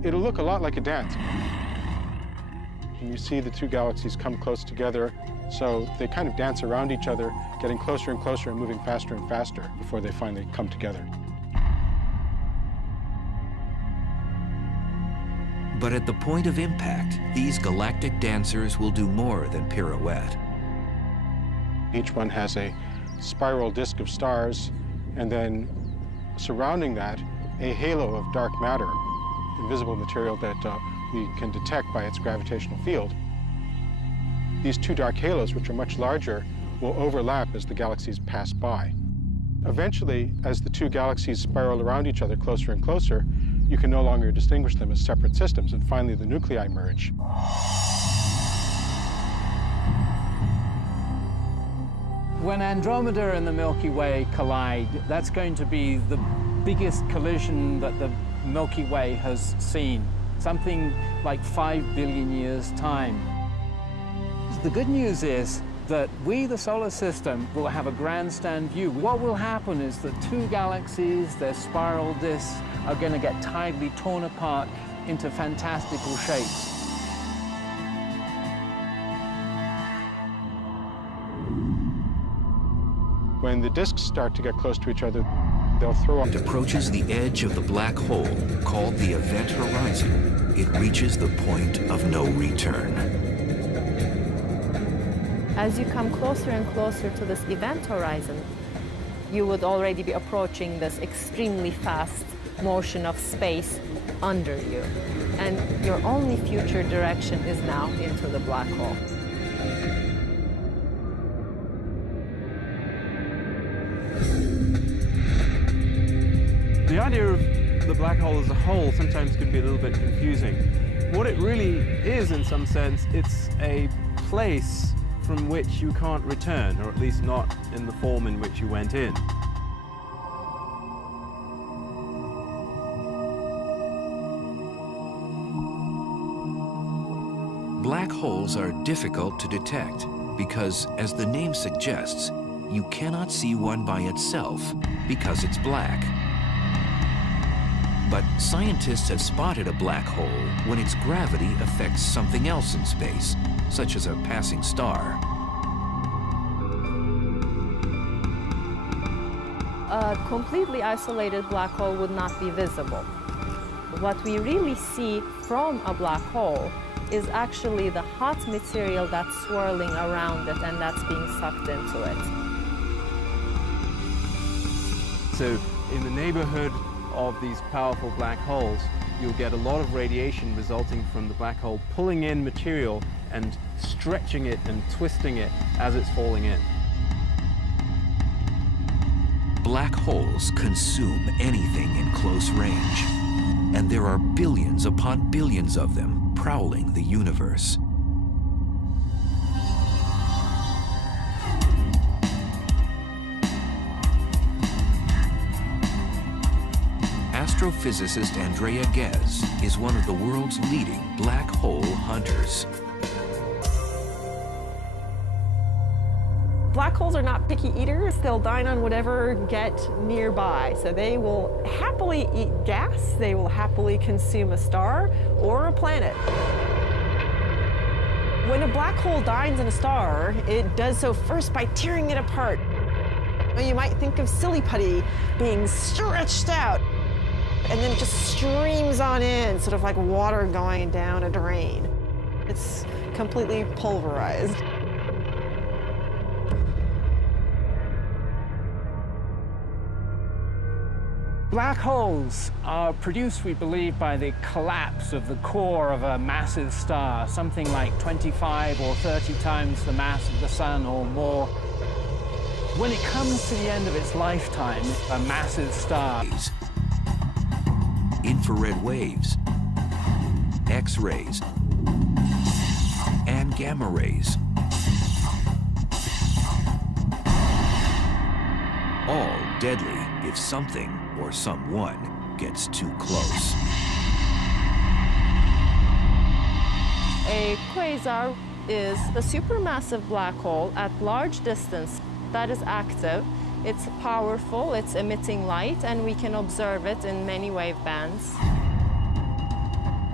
It'll look a lot like a dance. And you see the two galaxies come close together, so they kind of dance around each other, getting closer and closer and moving faster and faster before they finally come together. But at the point of impact, these galactic dancers will do more than pirouette. Each one has a spiral disk of stars, and then surrounding that, a halo of dark matter, invisible material that we can detect by its gravitational field. These two dark halos, which are much larger, will overlap as the galaxies pass by. Eventually, as the two galaxies spiral around each other closer and closer, you can no longer distinguish them as separate systems, and finally the nuclei merge. When Andromeda and the Milky Way collide, that's going to be the biggest collision that the Milky Way has seen, something like 5 billion years' time. The good news is that we, the solar system, will have a grandstand view. What will happen is that two galaxies, their spiral disks, are going to get tidally torn apart into fantastical shapes. When the disks start to get close to each other, they'll throw up. It approaches the edge of the black hole, called the event horizon. It reaches the point of no return. As you come closer and closer to this event horizon, you would already be approaching this extremely fast motion of space under you. And your only future direction is now into the black hole. The idea of the black hole as a whole sometimes can be a little bit confusing. What it really is, in some sense, it's a place from which you can't return, or at least not in the form in which you went in. Black holes are difficult to detect because, as the name suggests, you cannot see one by itself because it's black. But scientists have spotted a black hole when its gravity affects something else in space, such as a passing star. A completely isolated black hole would not be visible. What we really see from a black hole is actually the hot material that's swirling around it and that's being sucked into it. So in the neighborhood of these powerful black holes, you'll get a lot of radiation resulting from the black hole pulling in material and stretching it and twisting it as it's falling in. Black holes consume anything in close range, and there are billions upon billions of them prowling the universe. Astrophysicist Andrea Ghez is one of the world's leading black hole hunters. Black holes are not picky eaters. They'll dine on whatever get nearby. So they will happily eat gas. They will happily consume a star or a planet. When a black hole dines on a star, it does so first by tearing it apart. You might think of silly putty being stretched out, and then it just streams on in, sort of like water going down a drain. It's completely pulverized. Black holes are produced, we believe, by the collapse of the core of a massive star, something like 25 or 30 times the mass of the sun or more. When it comes to the end of its lifetime, a massive star. Infrared waves, X-rays, and gamma rays. All deadly if something or someone gets too close. A quasar is a supermassive black hole at large distance that is active. It's powerful, it's emitting light, and we can observe it in many wave bands.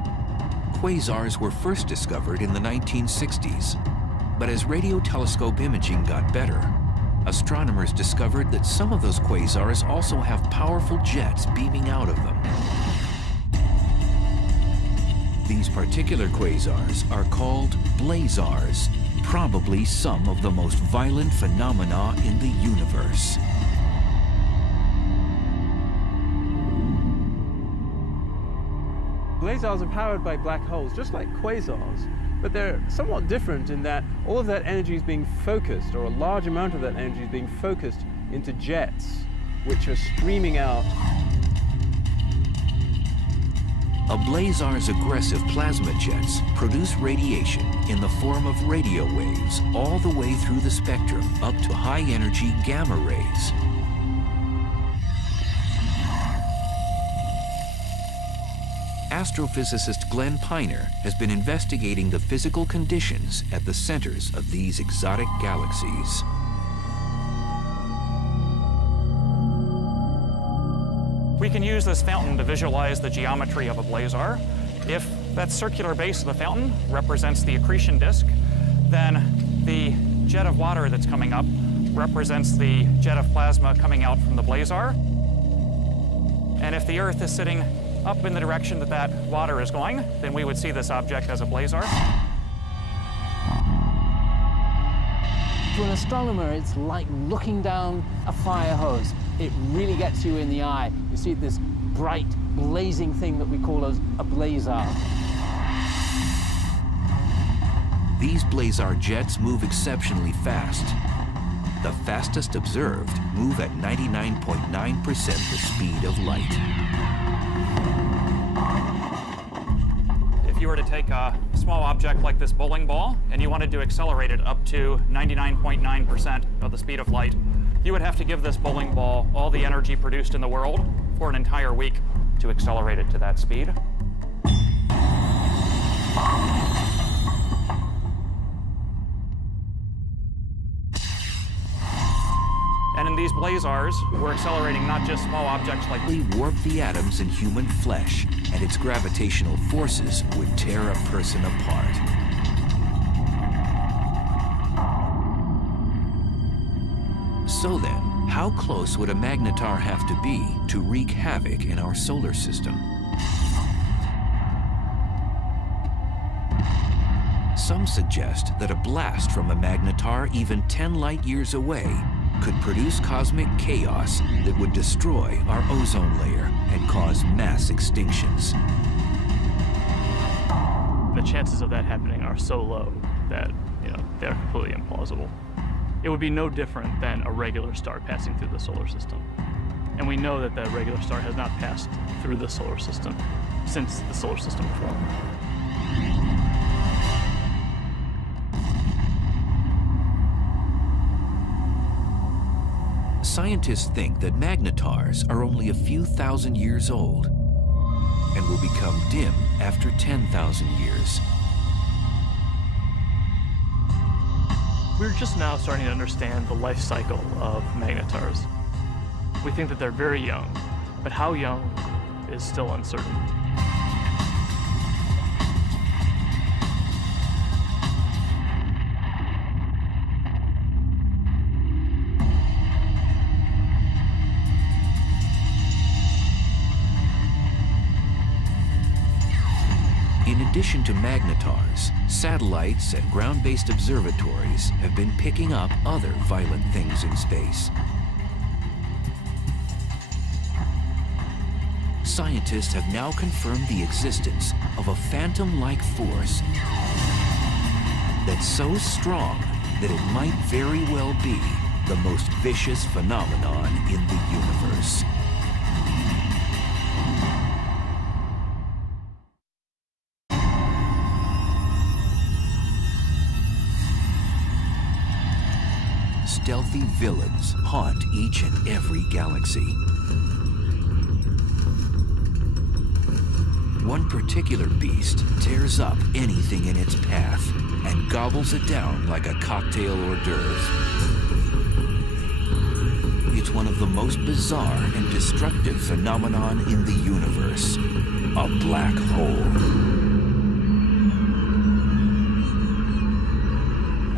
quasars were first discovered in the 1960s. But as radio telescope imaging got better, astronomers discovered that some of those quasars also have powerful jets beaming out of them. These particular quasars are called blazars, probably some of the most violent phenomena in the universe. Blazars are powered by black holes, just like quasars, but they're somewhat different in that all of that energy is being focused, or a large amount of that energy is being focused into jets, which are streaming out. A blazar's aggressive plasma jets produce radiation in the form of radio waves all the way through the spectrum up to high-energy gamma rays. Astrophysicist Glenn Piner has been investigating the physical conditions at the centers of these exotic galaxies. We can use this fountain to visualize the geometry of a blazar. If that circular base of the fountain represents the accretion disk, then the jet of water that's coming up represents the jet of plasma coming out from the blazar. And if the Earth is sitting up in the direction that that water is going, then we would see this object as a blazar. To an astronomer, it's like looking down a fire hose. It really gets you in the eye. You see this bright, blazing thing that we call a blazar. These blazar jets move exceptionally fast. The fastest observed move at 99.9% the speed of light. If you were to take a small object like this bowling ball and you wanted to accelerate it up to 99.9% of the speed of light, you would have to give this bowling ball all the energy produced in the world for an entire week to accelerate it to that speed. And in these blazars, we're accelerating not just small objects like... We warp the atoms in human flesh, and its gravitational forces would tear a person apart. So then, how close would a magnetar have to be to wreak havoc in our solar system? Some suggest that a blast from a magnetar even 10 light years away could produce cosmic chaos that would destroy our ozone layer and cause mass extinctions. The chances of that happening are so low that, they're completely implausible. It would be no different than a regular star passing through the solar system. And we know that the regular star has not passed through the solar system since the solar system formed. Scientists think that magnetars are only a few thousand years old and will become dim after 10,000 years. We're just now starting to understand the life cycle of magnetars. We think that they're very young, but how young is still uncertain. In addition to magnetars, satellites and ground-based observatories have been picking up other violent things in space. Scientists have now confirmed the existence of a phantom-like force that's so strong that it might very well be the most vicious phenomenon in the universe. Stealthy villains haunt each and every galaxy. One particular beast tears up anything in its path and gobbles it down like a cocktail hors d'oeuvre. It's one of the most bizarre and destructive phenomenon in the universe, a black hole.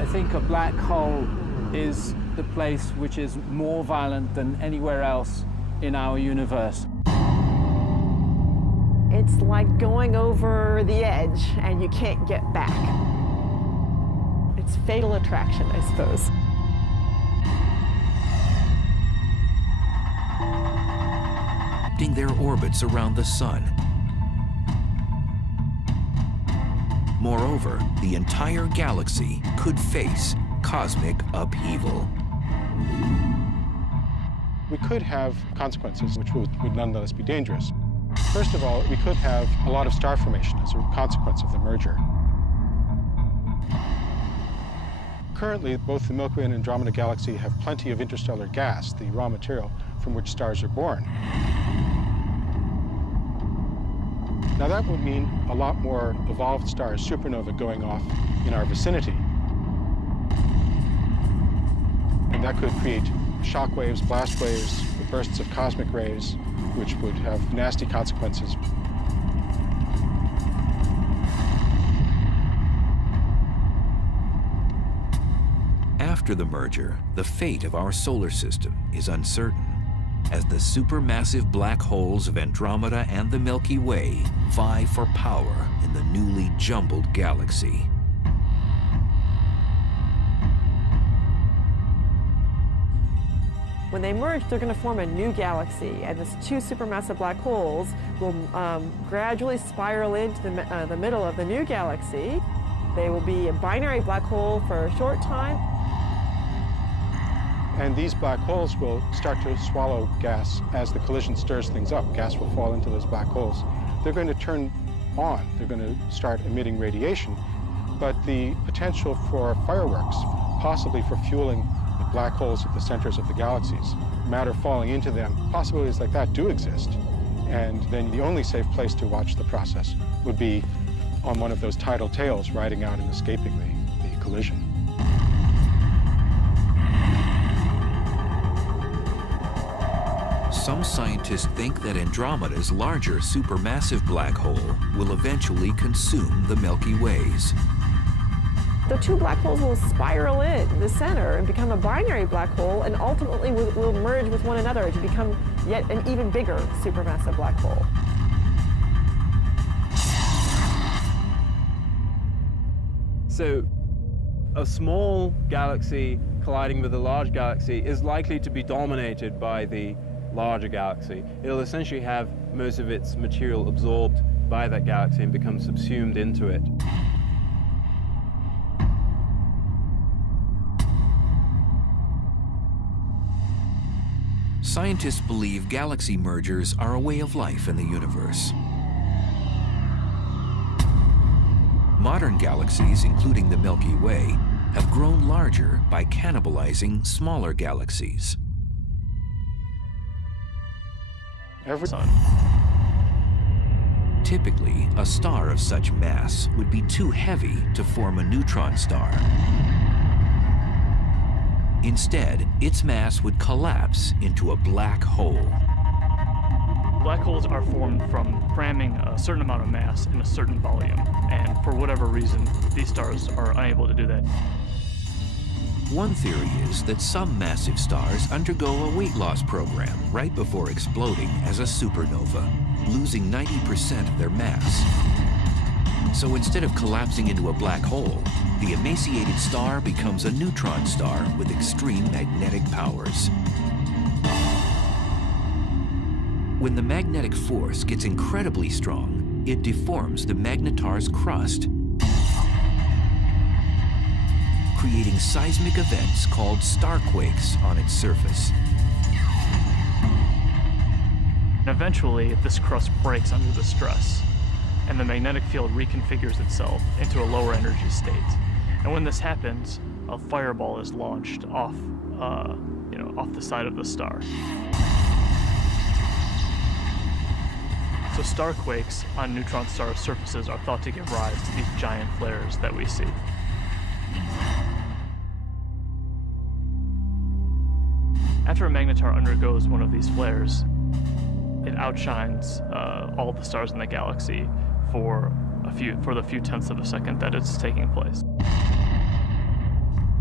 think a black hole is the place which is more violent than anywhere else in our universe. It's like going over the edge and you can't get back. It's fatal attraction, I suppose. Their orbits around the sun. Moreover, the entire galaxy could face cosmic upheaval. We could have consequences which would nonetheless be dangerous. First of all, we could have a lot of star formation as a consequence of the merger. Currently, both the Milky Way and Andromeda Galaxy have plenty of interstellar gas, the raw material from which stars are born. Now that would mean a lot more evolved stars, supernova, going off in our vicinity. And that could create shock waves, blast waves, bursts of cosmic rays, which would have nasty consequences. After the merger, the fate of our solar system is uncertain, as the supermassive black holes of Andromeda and the Milky Way vie for power in the newly jumbled galaxy. When they merge, they're going to form a new galaxy, and these two supermassive black holes will gradually spiral into the middle of the new galaxy. They will be a binary black hole for a short time. And these black holes will start to swallow gas as the collision stirs things up. Gas will fall into those black holes. They're going to turn on. They're going to start emitting radiation. But the potential for fireworks, possibly for fueling the black holes at the centers of the galaxies, matter falling into them, possibilities like that do exist. And then the only safe place to watch the process would be on one of those tidal tails riding out and escaping the collision. Some scientists think that Andromeda's larger supermassive black hole will eventually consume the Milky Ways. The two black holes will spiral in the center and become a binary black hole, and ultimately will merge with one another to become yet an even bigger supermassive black hole. So a small galaxy colliding with a large galaxy is likely to be dominated by the larger galaxy. It'll essentially have most of its material absorbed by that galaxy and become subsumed into it. Scientists believe galaxy mergers are a way of life in the universe. Modern galaxies, including the Milky Way, have grown larger by cannibalizing smaller galaxies. Typically, a star of such mass would be too heavy to form a neutron star. Instead, its mass would collapse into a black hole. Black holes are formed from cramming a certain amount of mass in a certain volume, and for whatever reason, these stars are unable to do that. One theory is that some massive stars undergo a weight loss program right before exploding as a supernova, losing 90% of their mass. So instead of collapsing into a black hole, the emaciated star becomes a neutron star with extreme magnetic powers. When the magnetic force gets incredibly strong, it deforms the magnetar's crust, creating seismic events called starquakes on its surface. Eventually, this crust breaks under the stress, and the magnetic field reconfigures itself into a lower energy state. And when this happens, a fireball is launched off, off the side of the star. So starquakes on neutron star surfaces are thought to give rise to these giant flares that we see. After a magnetar undergoes one of these flares, it outshines all the stars in the galaxy for the few tenths of a second that it's taking place.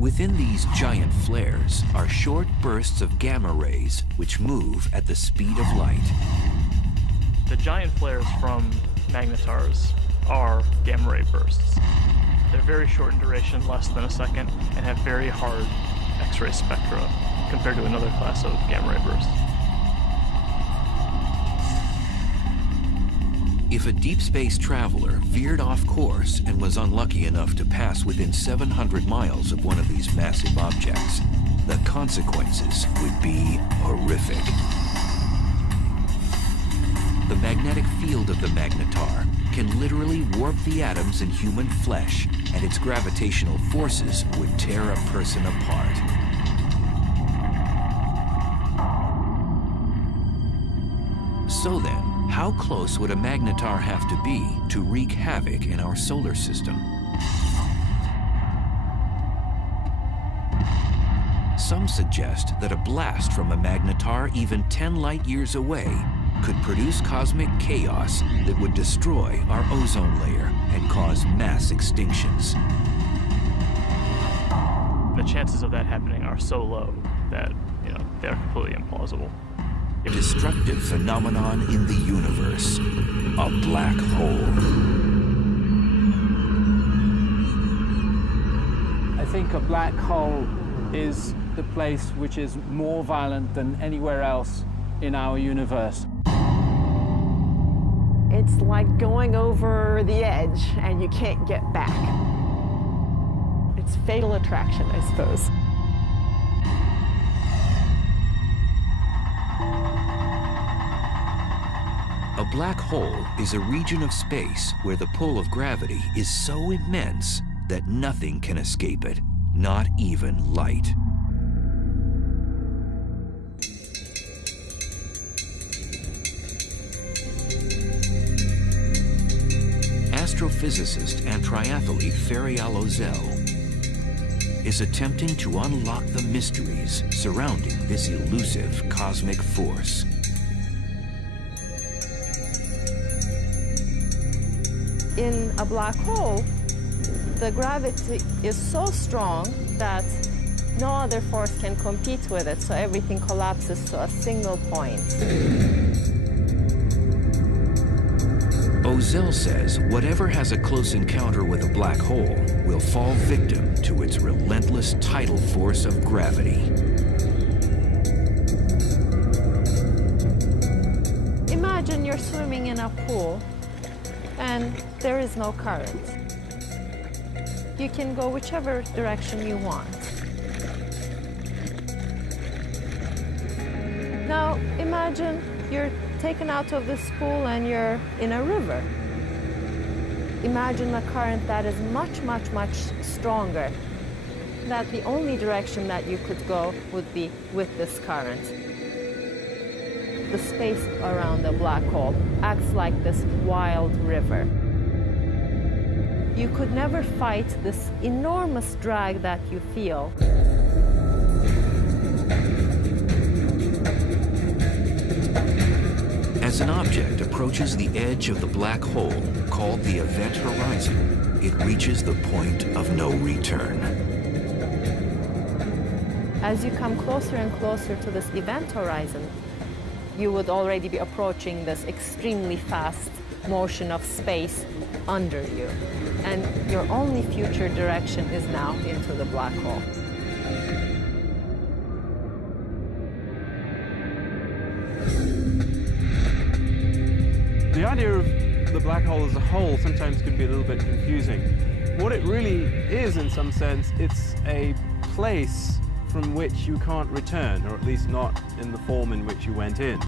Within these giant flares are short bursts of gamma rays which move at the speed of light. The giant flares from magnetars are gamma ray bursts. They're very short in duration, less than a second, and have very hard X-ray spectra compared to another class of gamma ray bursts. If a deep space traveler veered off course and was unlucky enough to pass within 700 miles of one of these massive objects, the consequences would be horrific. The magnetic field of the magnetar can literally warp the atoms in human flesh, and its gravitational forces would tear a person apart. So then, how close would a magnetar have to be to wreak havoc in our solar system? Some suggest that a blast from a magnetar even 10 light years away could produce cosmic chaos that would destroy our ozone layer and cause mass extinctions. The chances of that happening are so low that, they're completely implausible. A destructive phenomenon in the universe, a black hole. I think a black hole is the place which is more violent than anywhere else in our universe. It's like going over the edge and you can't get back. It's fatal attraction, I suppose. A black hole is a region of space where the pull of gravity is so immense that nothing can escape it, not even light. Astrophysicist and triathlete Ferial Ozel is attempting to unlock the mysteries surrounding this elusive cosmic force. In a black hole, the gravity is so strong that no other force can compete with it, so everything collapses to a single point. Ozel says whatever has a close encounter with a black hole will fall victim to its relentless tidal force of gravity. Imagine you're swimming in a pool and there is no current. You can go whichever direction you want. Now imagine you're taken out of this pool and you're in a river. Imagine a current that is much, much, much stronger. That the only direction that you could go would be with this current. The space around the black hole acts like this wild river. You could never fight this enormous drag that you feel. As an object approaches the edge of the black hole, called the event horizon, it reaches the point of no return. As you come closer and closer to this event horizon, you would already be approaching this extremely fast motion of space under you. And your only future direction is now into the black hole. The idea of the black hole as a whole sometimes can be a little bit confusing. What it really is, in some sense, it's a place from which you can't return, or at least not in the form in which you went in.